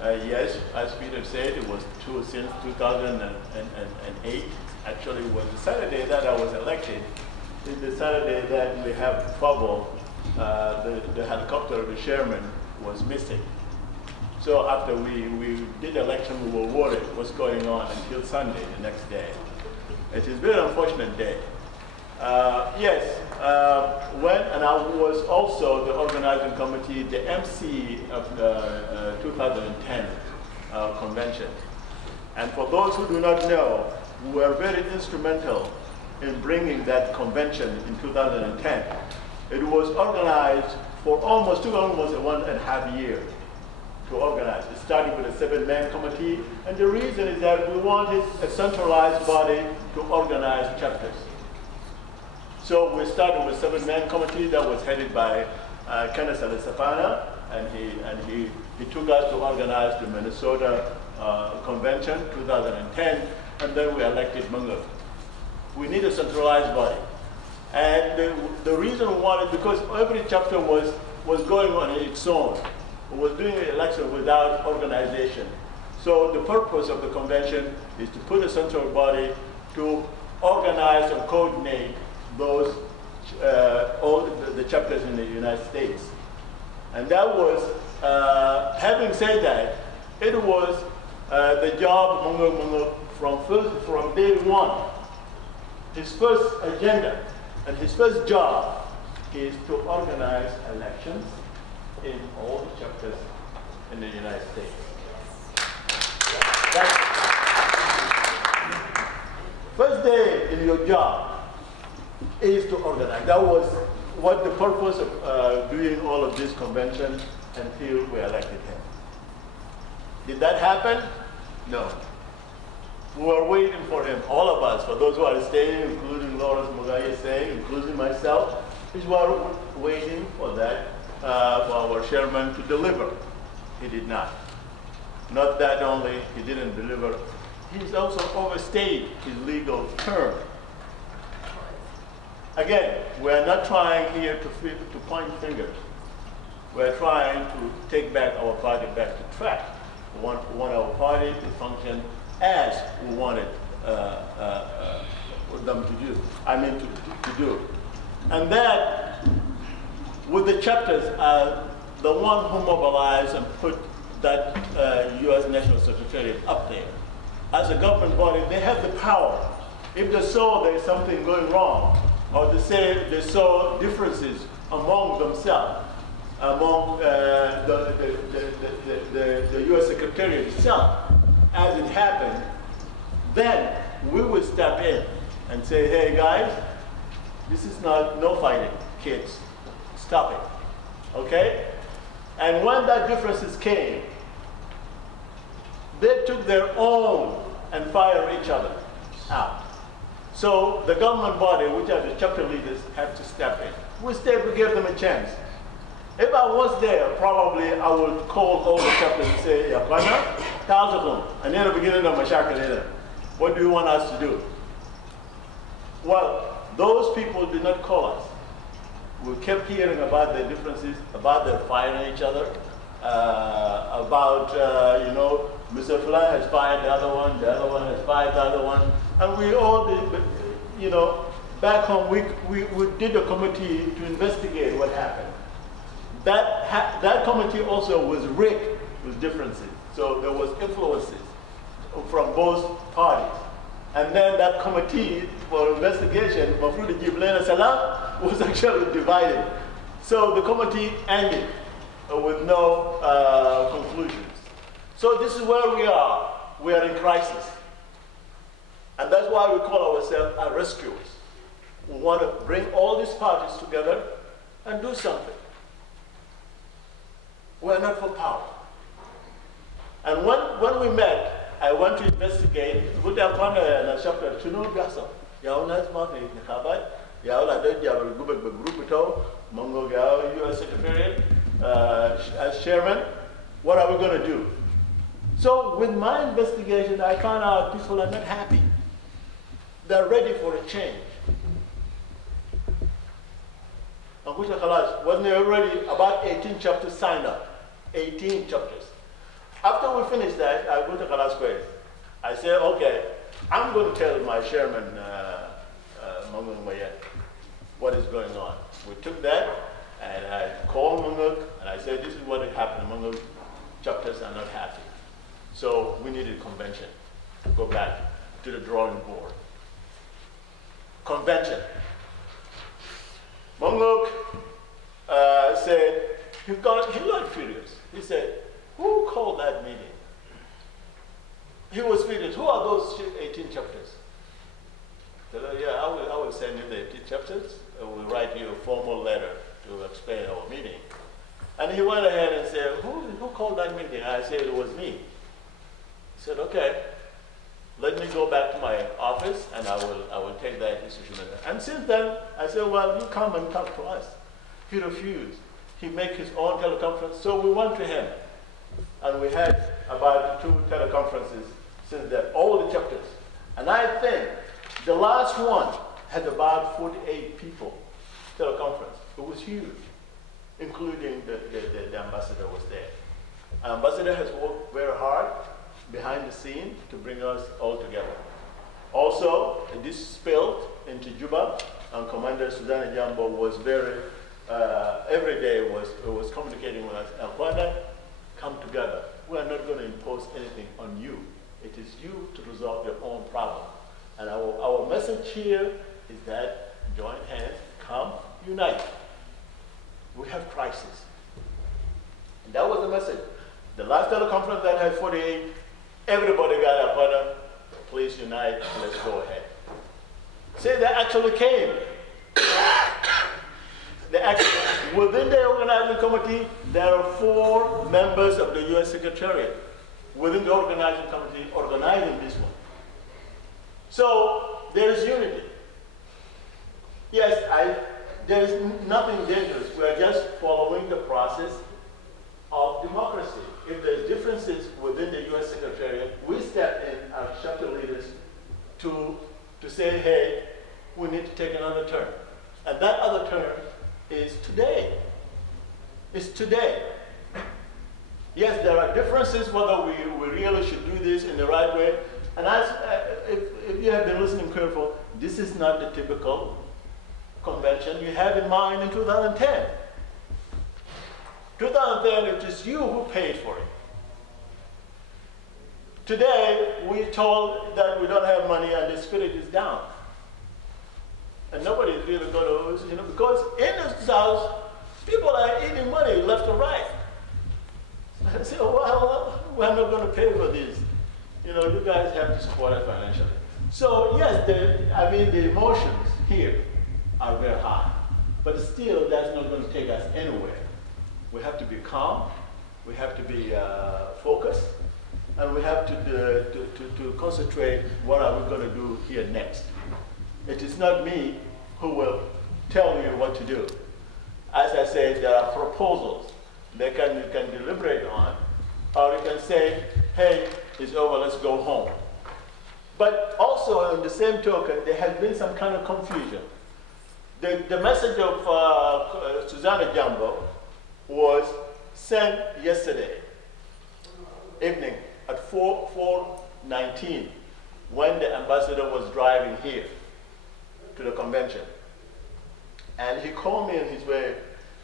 Yes, as Peter said, it was since 2008. Actually, it was the Saturday that I was elected. It's the Saturday that we have trouble. The helicopter of the chairman was missing. So after we did the election, we were worried what's going on until Sunday, the next day. It is a very unfortunate day. Yes, and I was also the organizing committee, the MC of the 2010 convention. And for those who do not know, we were very instrumental in bringing that convention in 2010. It was organized for almost 1.5 years to organize. It started with a 7-man committee, and the reason is that we wanted a centralized body to organize chapters. So we started with a 7-man committee that was headed by Kenneth Alisafana, and he took us to organize the Minnesota Convention 2010, and then we elected Mungo. We need a centralized body. And the reason we wanted, because every chapter was going on its own, was doing an election without organization. So the purpose of the convention is to put a central body to organize and coordinate those, all the chapters in the United States. And that was, having said that, it was the job of Mungo from day one. His first agenda and his first job is to organize elections in all the chapters in the United States. First day in your job is to organize. That was what the purpose of doing all of this convention until we elected him. Did that happen? No. We were waiting for him, all of us, for those who are staying, including Lawrence Mugabe staying, including myself, we were waiting for that, for our chairman to deliver. He did not. Not that only, he didn't deliver, he's also overstayed his legal term. Again, we're not trying here to point fingers. We're trying to take back our party back to track. We want our party to function as we wanted them to do, to do. And that, with the chapters, the one who mobilized and put that U.S. National Secretariat up there. As a government body, they have the power. If they saw there's something going wrong, or they saw differences among themselves, among the U.S. Secretariat itself, as it happened, then we would step in and say, hey guys, this is no fighting, kids, stop it, okay? And when that differences came, they took their own and fired each other out. So the government body, which are the chapter leaders, had to step in. We stayed, we gave them a chance. If I was there, probably I would call all the chapters and say, Yapana, Tazakum, and then the beginning of Mashaka later. What do you want us to do? Well, those people did not call us. We kept hearing about their differences, about their firing each other, about, Mr. Fulan has fired the other one has fired the other one. And we all did, back home, we did a committee to investigate what happened. That committee also was rigged with differences. So there was influences from both parties. And then that committee for investigation, Mafruda Jiblena Salam, was actually divided. So the committee ended with no conclusions. So this is where we are. We are in crisis. And that's why we call ourselves rescuers. We want to bring all these parties together and do something. We're not for power. And when we met, I went to investigate. Chapter 2 US Secretariat as chairman. What are we going to do? So with my investigation, I found out people are not happy. They're ready for a change. Wasn't there already about 18 chapters signed up? 18 chapters. After we finished that, I went to Kalas Square. I said, okay, I'm going to tell my chairman, Munguk Mayet, what is going on. We took that, and I called Munguk, and I said, this is what happened. Munguk chapters are not happy. So we needed a convention to go back to the drawing board. Convention. Munguk said, he got furious. He said, who called that meeting? He was furious. Who are those 18 chapters? Said, yeah, I And he went ahead and said, who called that meeting? I said, it was me. He said, okay, let me go back to my office and I will take that decision. And since then, I said, well, you come and talk to us. He refused. He made his own teleconference, so we went to him. And we had about 2 teleconferences since then, all the chapters. And I think the last one had about 48 people teleconference. It was huge, including the ambassador was there. Ambassador has worked very hard behind the scene to bring us all together. Also, this spilled into Juba, and Commander Susanna Jambo was very, every day was communicating with us. Alquana, come together. We are not going to impose anything on you. It is you to resolve your own problem. And our message here is that join hands, come, unite. We have crisis. And that was the message. The last teleconference that had 48, everybody got up on them. Please unite, let's go ahead. See, they actually came. Within the organizing committee, there are 4 members of the U.S. Secretariat within the organizing committee organizing this one. So there is unity. Yes, there is nothing dangerous. We are just following the process of democracy. If there's differences within the U.S. Secretariat, we step in as chapter leaders to say, hey, we need to take another turn. And that other turn is today. It's today. Yes, there are differences whether we really should do this in the right way. And if you have been listening careful, this is not the typical convention you have in mind in 2010. 2010, it is you who paid for it. Today, we're told that we don't have money and the spirit is down. And nobody is really going to, because in the South, people are eating money left and right. I say, well, we're not going to pay for this. You guys have to support us financially. So yes, the emotions here are very high, but still that's not going to take us anywhere. We have to be calm, we have to be focused, and we have to concentrate what are we going to do here next. It is not me who will tell you what to do. As I said, there are proposals that you can deliberate on, or you can say, hey, it's over, let's go home. But also, on the same token, there has been some kind of confusion. The message of Susanna Jambo was sent yesterday evening at 4:19 when the ambassador was driving here to the convention. And he called me in his way,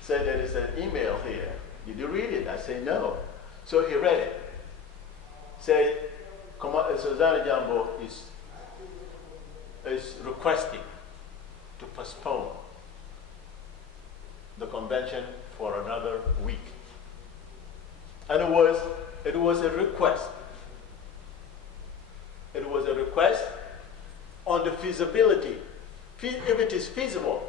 said there is an email here. Did you read it? I said, no. So he read it. Said, Susanna Jambo is requesting to postpone the convention for another week. And it was a request. It was a request on the feasibility, if it is feasible.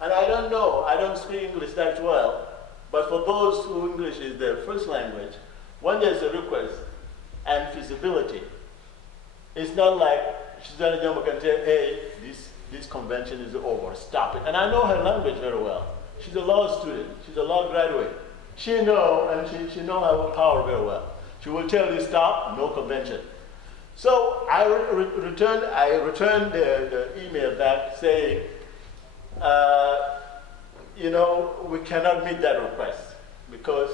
And I don't know, I don't speak English that well, but for those who English is their first language, when there's a request and feasibility, it's not like Susanna Jambo can say, hey, this convention is over, stop it. And I know her language very well. She's a law student, she's a law graduate. She knows, and she knows her power very well. She will tell you stop, no convention. So I returned the email back saying, we cannot meet that request because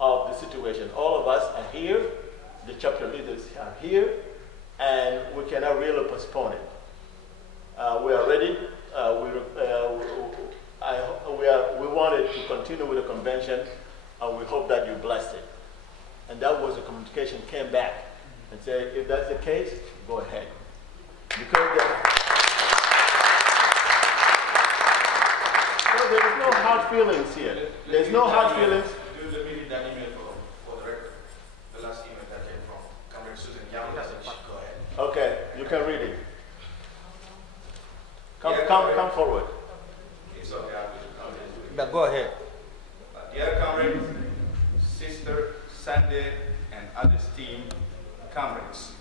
of the situation. All of us are here, the chapter leaders are here, and we cannot really postpone it. We are ready. We wanted to continue with the convention, and we hope that you blessed it. And that was the communication came back and said, if that's the case, go ahead. Because there is no hard feelings here. There's no hard feelings. Do the meeting that email for the record. The last email that came from Comrade Susan Young. Go ahead. Okay, you can read it. Come forward. It's okay. But go ahead. Dear comrades, Sister Sunday, and other esteemed comrades,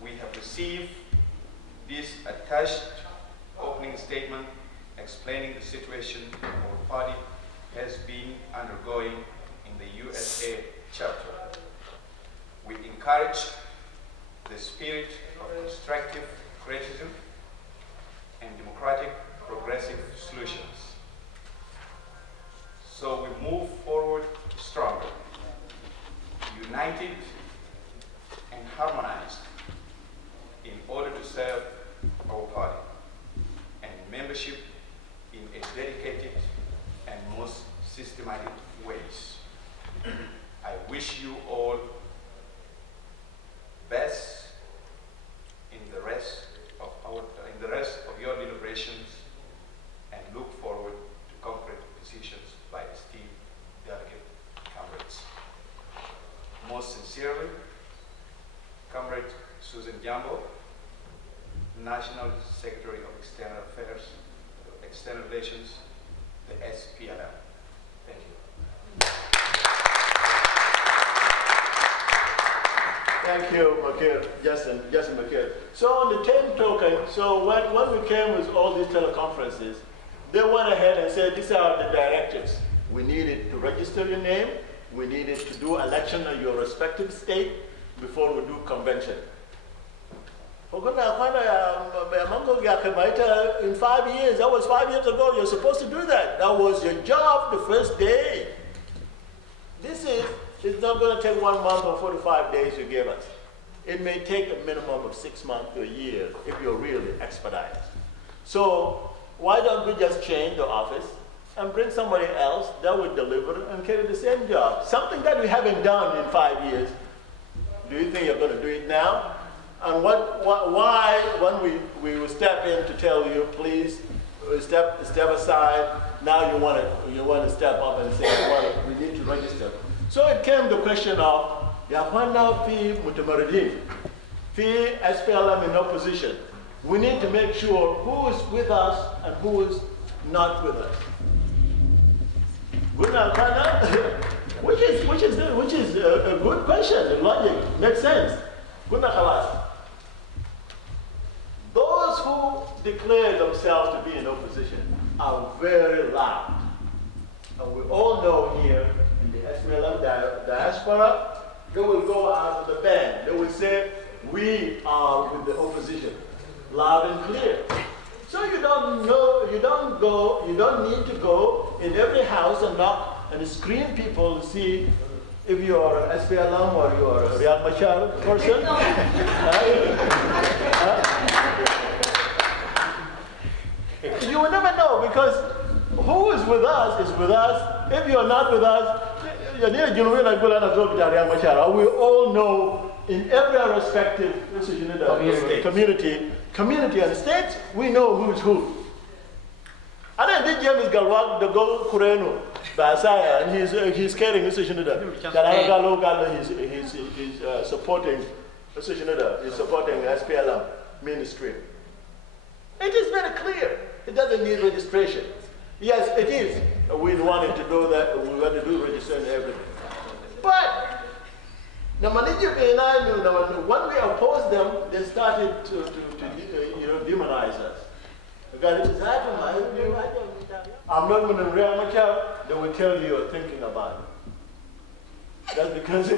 we have received this attached opening statement explaining the situation our party has been undergoing in the USA chapter. We encourage the spirit of constructive criticism and democratic progressive solutions. So we move forward stronger, united and harmonized in order to serve our party and membership in a dedicated and most systematic ways. I wish you all best in the rest of your deliberations and look forward to concrete decisions by esteemed delegate comrades. Most sincerely, Comrade Susan Jambo, National Secretary of External Affairs, External Relations, the SPLM. Thank you. Thank you, Makir, Justin Makir. So on the same token, so when we came with all these teleconferences, they went ahead and said, these are the directives. We needed to register your name. We needed to do election in your respective state before we do convention. In 5 years, that was 5 years ago, you're supposed to do that. That was your job the first day. It's not going to take 1 month or 45 days you gave us. It may take a minimum of 6 months to a year if you're really expedited. So why don't we just change the office and bring somebody else that would deliver and carry the same job? Something that we haven't done in 5 years. Do you think you're going to do it now? And why, when we will step in to tell you, please step aside, now you want to step up and say, well, we need to register. So it came the question of, Yakwana fi Mutamaradin, fi SPLM in opposition. We need to make sure who is with us and who is not with us. Which is a good question. The logic makes sense. Those who declare themselves to be in opposition are very loud. And we all know here in the SPLM diaspora, they will go out of the band. They will say, we are with the opposition, loud and clear. So you don't need to go in every house and knock and screen people to see if you are an SPLM or you are a Riyad Machar person. You will never know, because who is with us is with us. If you are not with us, we all know in every respective community and states, we know who is who. And then this James Galwak, the Go Kurenu, Basaya, and he's carrying this he's supporting he's supporting SPLM ministry. It is very clear. It doesn't need registration. Yes, it is. We wanted to do that. We want to do registration and everything. But when we opposed them, they started to demonize us. I'm not going to react. They will tell you you're thinking about it. That's because so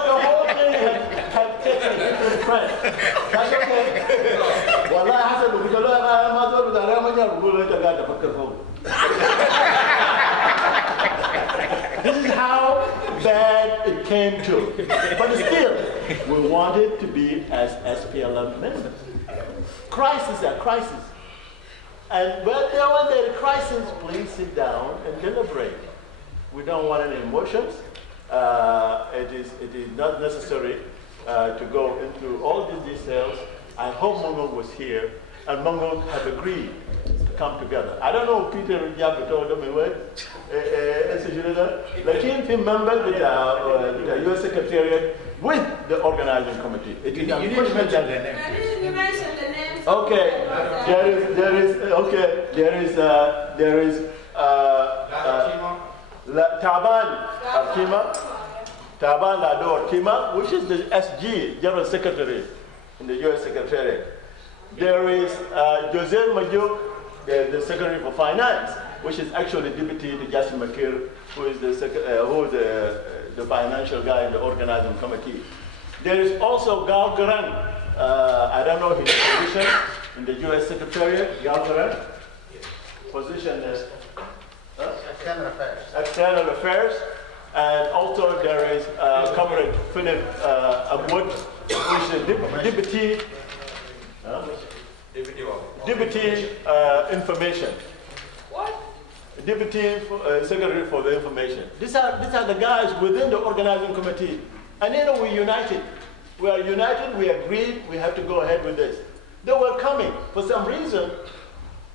the whole thing had taken a different trend. That's okay. This is how bad it came to. But still, we wanted to be as SPLM members. Crisis are crisis. And when there is crisis, please sit down and deliberate. We don't want any emotions. It is not necessary to go into all these details. I hope Mongo was here, and Mongo has agreed to come together. I don't know if Peter Jabu told them anyway. Like him member with the U.S. Secretariat with the organizing committee. It is you didn't mention the names. Okay, there is Taban Lado Arkima, which is the SG, General Secretary in the U.S. Secretariat. There is Jose Majuk, the Secretary for Finance, which is actually Deputy to Justin McKir, who is the financial guy in the organizing committee. There is also Gal Garan. I don't know his position in the U.S. Secretariat. Gal Garan, position is External Affairs. External Affairs. And also there is Comrade Philip Agwood, who is the Deputy Information. What? Deputy Secretary for the Information. These are the guys within the organizing committee. And we're united. We are united, we agreed, we have to go ahead with this. They were coming. For some reason,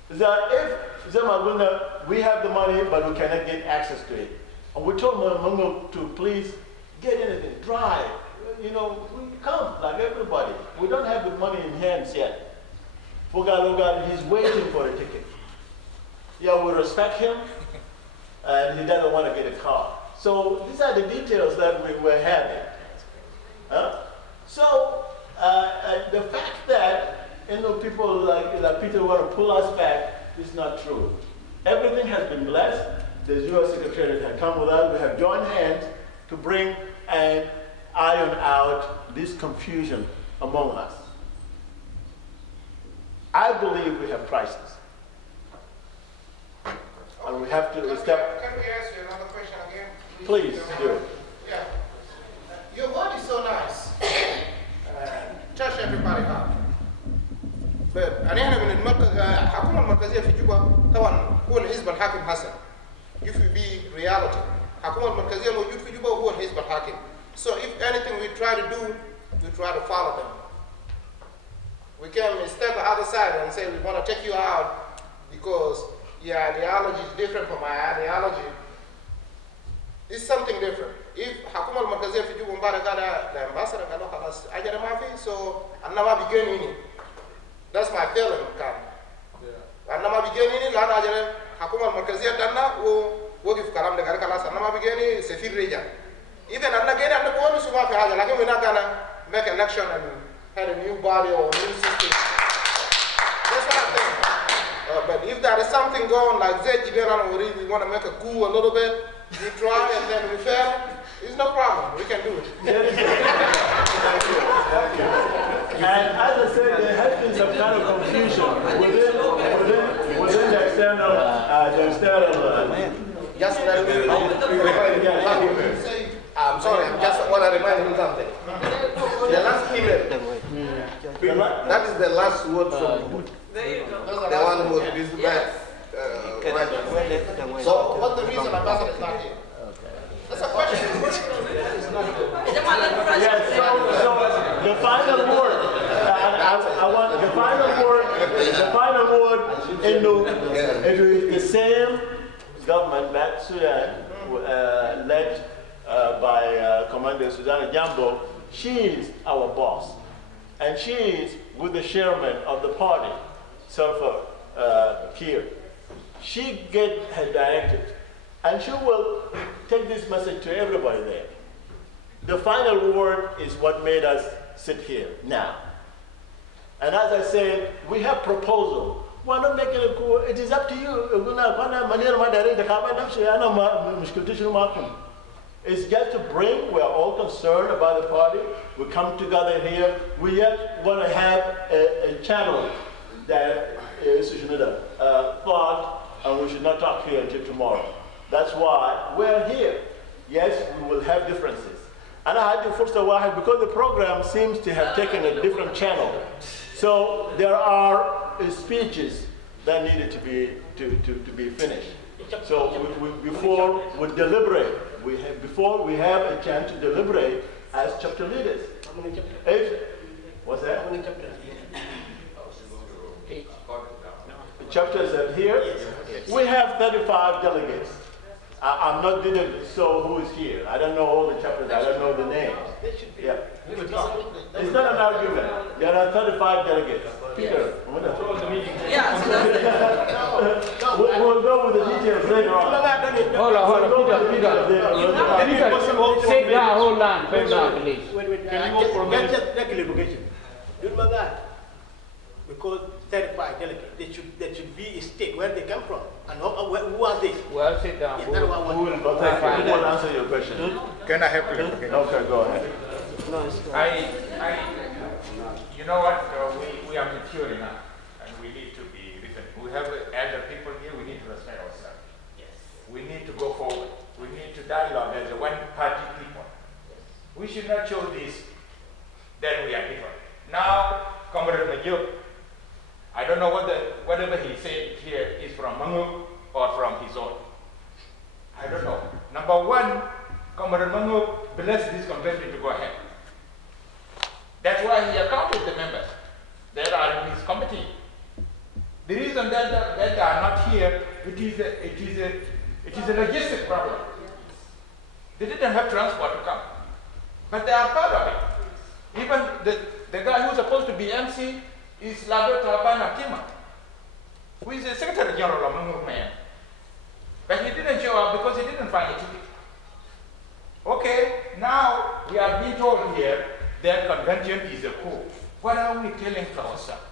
that if Zemagunda, we have the money, but we cannot get access to it. And we told Mungo to please get anything, try. We come like everybody. We don't have the money in hands yet. Fogal, he's waiting for a ticket. Yeah, we respect him, and he doesn't want to get a car. So these are the details that we were having. So the fact that people like Peter want to pull us back is not true. Everything has been blessed. The U.S. Secretariat had come with us. We have joined hands to bring and iron out this confusion among us. I believe we have crisis. And we have to step. Can we ask you another question again? Please do. Yeah. Your word is so nice. Touch everybody hard. But أنا من الحكومة المركزية في جوبا طبعا هو الحزب الحاكم حسن. If we be reality, الحكومة المركزية موجود في جوبا هو الحزب الحاكم. So if anything we try to do, we try to follow them. We can step the other side and say we want to take you out because your ideology is different from my ideology. It's something different. If الحكومة المركزية في جوبا مبارك أنا الأمباسدور قالوا خلاص أجر ما في so أنا ما بيجيني. That's my feeling كان. أنا ما بيجيني لأن أجر الحكومة المركزية تنا ووقف كلام ده قال خلاص أنا ما بيجيني سفير رجع. Even أنا جيني أنا بقول سوما في حاجة لكن هناك أنا make election and had a new body or new system. That's what I think. But if there is something going like Zedjiberan or we want to make a coup a little bit, we try and then we fail, it's no problem. We can do it. And as I said, there has been some kind of confusion within the external. Just let me I'm sorry, I just want to remind him something. The last email, that is the last word from the one who is back. So, what's the reason Ambassador is not here? That's a question. Yes, so the final word, I want the final word into the same government, that Sudan, led by Commander Susanna Jambo. She is our boss. And she is with the chairman of the party, Sulfur here. She get her directive. And she will take this message to everybody there. The final word is what made us sit here now. And as I said, we have proposal. We're not making a coup. It is up to you. It's just to bring, we're all concerned about the party. We come together here. We yet want to have a channel that is thought, and we should not talk here until tomorrow. That's why we're here. Yes, we will have differences. And I had the first one because the program seems to have taken a different channel. So there are speeches that needed to be finished. So before we deliberate, before we have a chance to deliberate as chapter leaders. What's that? How many chapters? 8. Chapters are here. We have 35 delegates. I'm not didn't so who is here. I don't know all the chapters. I don't know the names. Yeah. It's not an argument. There are 35 delegates. Peter, Yeah. we'll go with the details later on. Hold on, Peter. Sit down, hold on, please. Wait. Can you go for a minute? Just clarification. Because 35 delegates, there should be a state where they come from. And who are they? Well, sit down. Who will answer your question? Can I help you? Okay, go ahead. You know what? We are mature enough, and we need to be written. We have elder people here. We need to respect ourselves. Yes. We need to go forward. We need to dialogue as a one-party people. Yes. We should not show this that we are different. Now, Comrade Major, I don't know whatever he said here is from Mangu or from his own. I don't know. Number one, Comrade Mangu blessed this convention to go ahead. That's why he accounted the members that are in his committee. The reason that they are not here, it is a logistic problem. They didn't have transport to come, but they are part of it. Even the guy who's supposed to be MC is Lado Talabana Tima, who is the Secretary General of Mangu Man. But he didn't show up because he didn't find a ticket. Okay, now we are being told here that convention is a coup. What are we telling ourselves?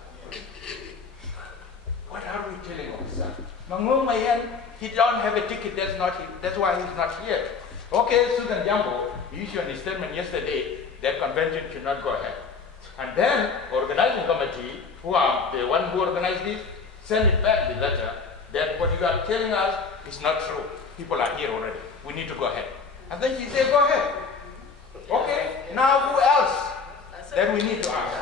What are we telling ourselves? Mangu Mayan, he don't have a ticket, that's why he's not here. Okay, Susan Jambo issued a statement yesterday that convention should not go ahead. And then organizing committee, who are the one who organized this, send it back the letter that what you are telling us is not true. People are here already. We need to go ahead. And then she said, go ahead. Okay, now who else that we need to ask?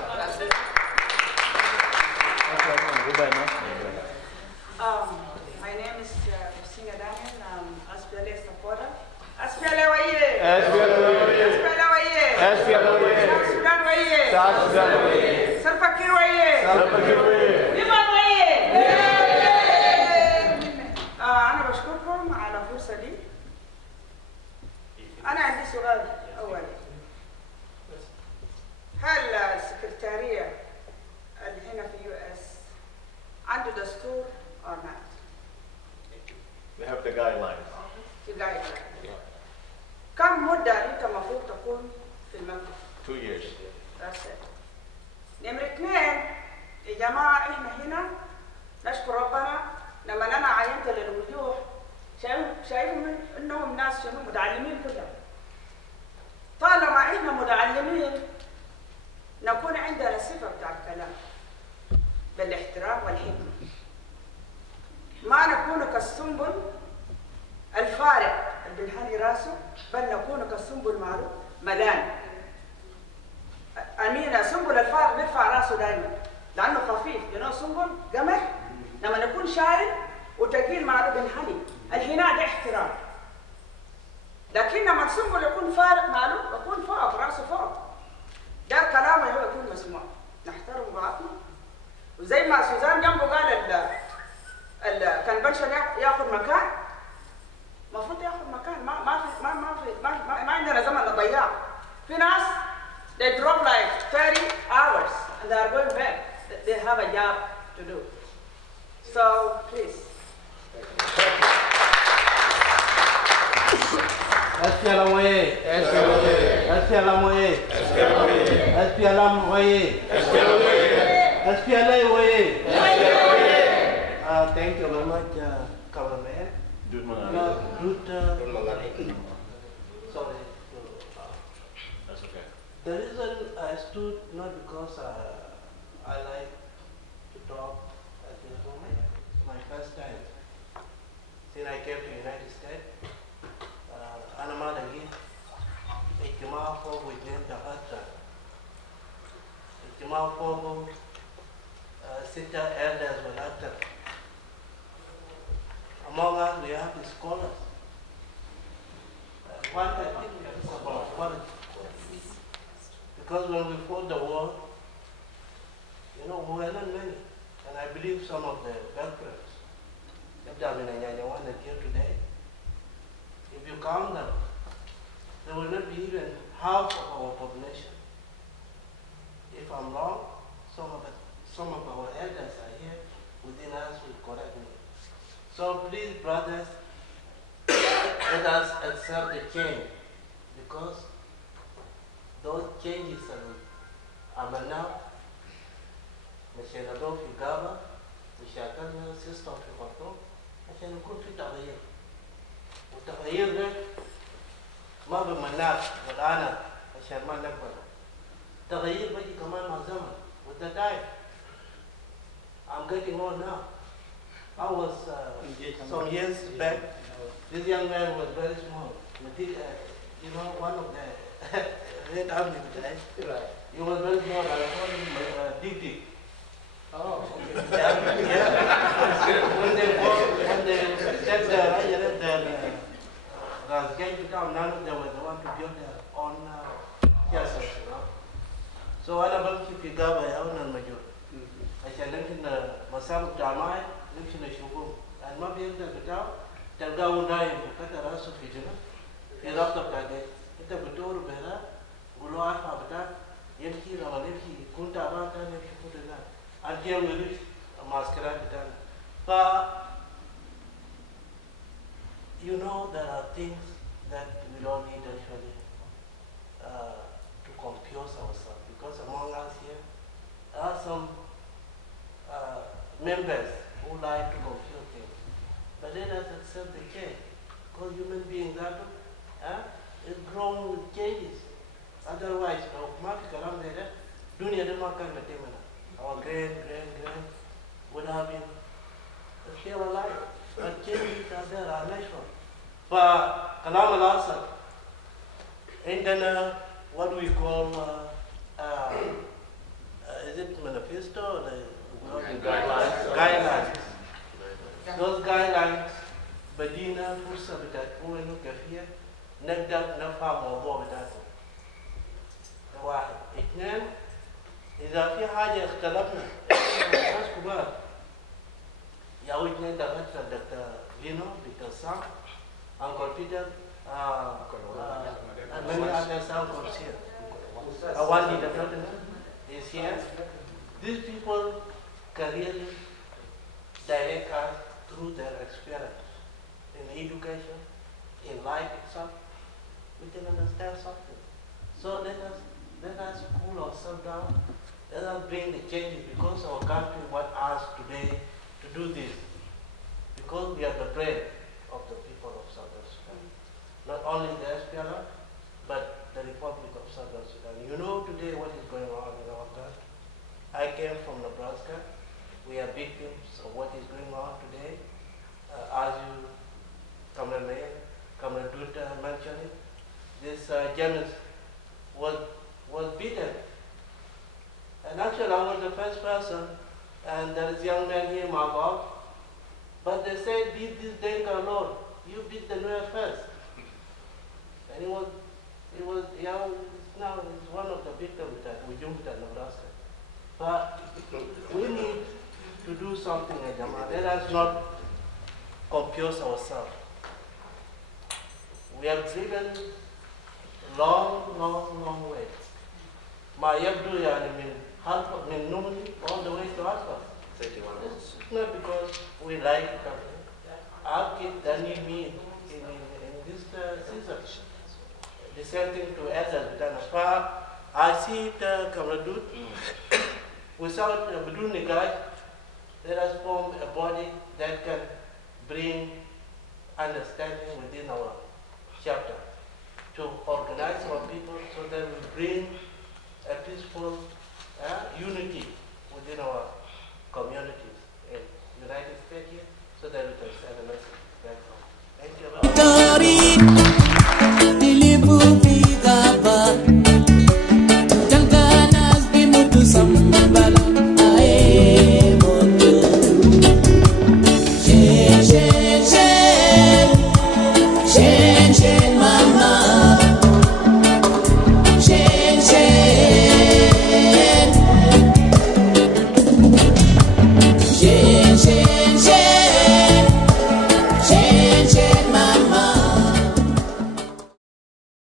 My name is Singa Daniel. I'm SPLA supporter. SPLA waye! SPLA waye! South Sudan waye! South Sudan waye! Sarfakir waye! Liban waye! أنا بشكركم على الفرصة دي. أنا عندي سؤال أول. هل السكرتارية اللي هنا في US عنده دستور or not? We have the guidelines. The guidelines. كم مدة أنت المفروض تكون في المملكة؟ 2 years. That's it. نمرة 2 يا جماعة إحنا هنا نشكر ربنا لما أنا عينت للوجوه شايفهم إنهم ناس شنو متعلمين كلهم. طالما إحنا متعلمين نكون عندنا صفة بتاع الكلام بالاحترام والحكمة. ما نكون كالسنبل الفارغ اللي بنحني راسه، بل نكون كالسنبل معروف ملان. أمينة سنبل الفارغ بيرفع راسه دائما لأنه خفيف، لأنه سنبل قمح لما نكون شايل وتقيل معروف بنحني. الحناء ده احترام. لكن لما السنبل يكون فارغ معروف يكون فوق راسه فوق. ده كلامه هو يكون مسموع. نحترم بعضنا. وزي ما سوزان جنبه قال كان بنشن ياخذ مكان، المفروض ياخذ مكان. ما عندنا زمن للضياع. في ناس they drop like 30 hours and they are going back. They have a job to do. So please. SPLM waye. SPLM waye. SPLM waye. SPLA waye. Thank you very much, Cameraman. Sorry. That's okay. The reason I stood, not because I like to talk at this moment, my first time since I came to the United States. أنا ما لقيت اجتماع فوق 2 دكاترة، اجتماع فوق 6 elders والأكثر. Among us, we have the scholars. One, I think it's about quality. Because when we fought the war, we were not many. And I believe some of the veterans, if they are in here today, if you count them, there will not be even half of our population. If I'm wrong, some of So please, brothers, let us accept the change, because those changes are now. مشان نضوف إجابة مشاكلنا سيستم في خرطوم عشان يكون في تغيير، والتغيير ده ما بمناك والآن عشان ما نقبل. تغيير بيجي كمان مع الزمن with the time. I'm getting old now. I was some years back. This young man was very small. You know, one of the Red Army guys. He was very small. I called him Didi. Oh, okay. Yeah. When they set the Rasgate to come, none of them were the one to build their own castles, you know. So I don't keep you go by own and major. I shall live in the Masam Tamai, live in the Shubum, and not be able to get out. Tell go die in Catarasu Fijina. He lost up that day. It's a Butor Bera, Gulua Habitat, Yemki, Ramaliki, Kunta Bata, and if you put it that. Until we reach a masquerade. But you know, there are things that we don't need actually to compose ourselves, because among us here are some members who like to compute things. But let us accept the change, because human beings is grown with changes. Otherwise, our grand would have been still alive. But changes are there, are natural. But Kalam al-Asad, and then what do we call, is it manifesto or the guidelines? Those guidelines, Badina, Fursa, Bitat, Uenu, Kafia, Negdak, Nafa, Mobo, Bitat. Itnan, إذا في حاجة اختلفنا ناس كبار يا وجهنا دكتور فينو دكتور سام أنكل بيتر many others uncles here. One leader is here. These people can really direct us through their experience in education, in life itself. We can understand something. So let us cool ourselves down. Let us bring the changes, because our country wants us today to do this. Because we are the brain of the people of Southern Sudan. Not only the SPLM, but the Republic of Southern Sudan. You know today what is going on in our country. I came from Nebraska. We are victims of what is going on today. As you, Comrade Duta mentioned it, this journalist was beaten. And actually I was the first person, and there is a young man here, Margot, but they said, beat this Denka alone. You beat the Nuer first. And he was now he's one of the victims that we jumped at Nebraska. But we need to do something like that. Let us not confuse ourselves. We have driven long way. My Yabdu normally all the way to Alpha. It's not because we like the company. Our kids that need me in this season. The same thing to others. I see it, Kamradut, without Badun Nigaj, let us form a body that can bring understanding within our chapter, to organize our people so that we bring a peaceful unity within our communities in the United States here, so that we can send a message back home. Thank you very much.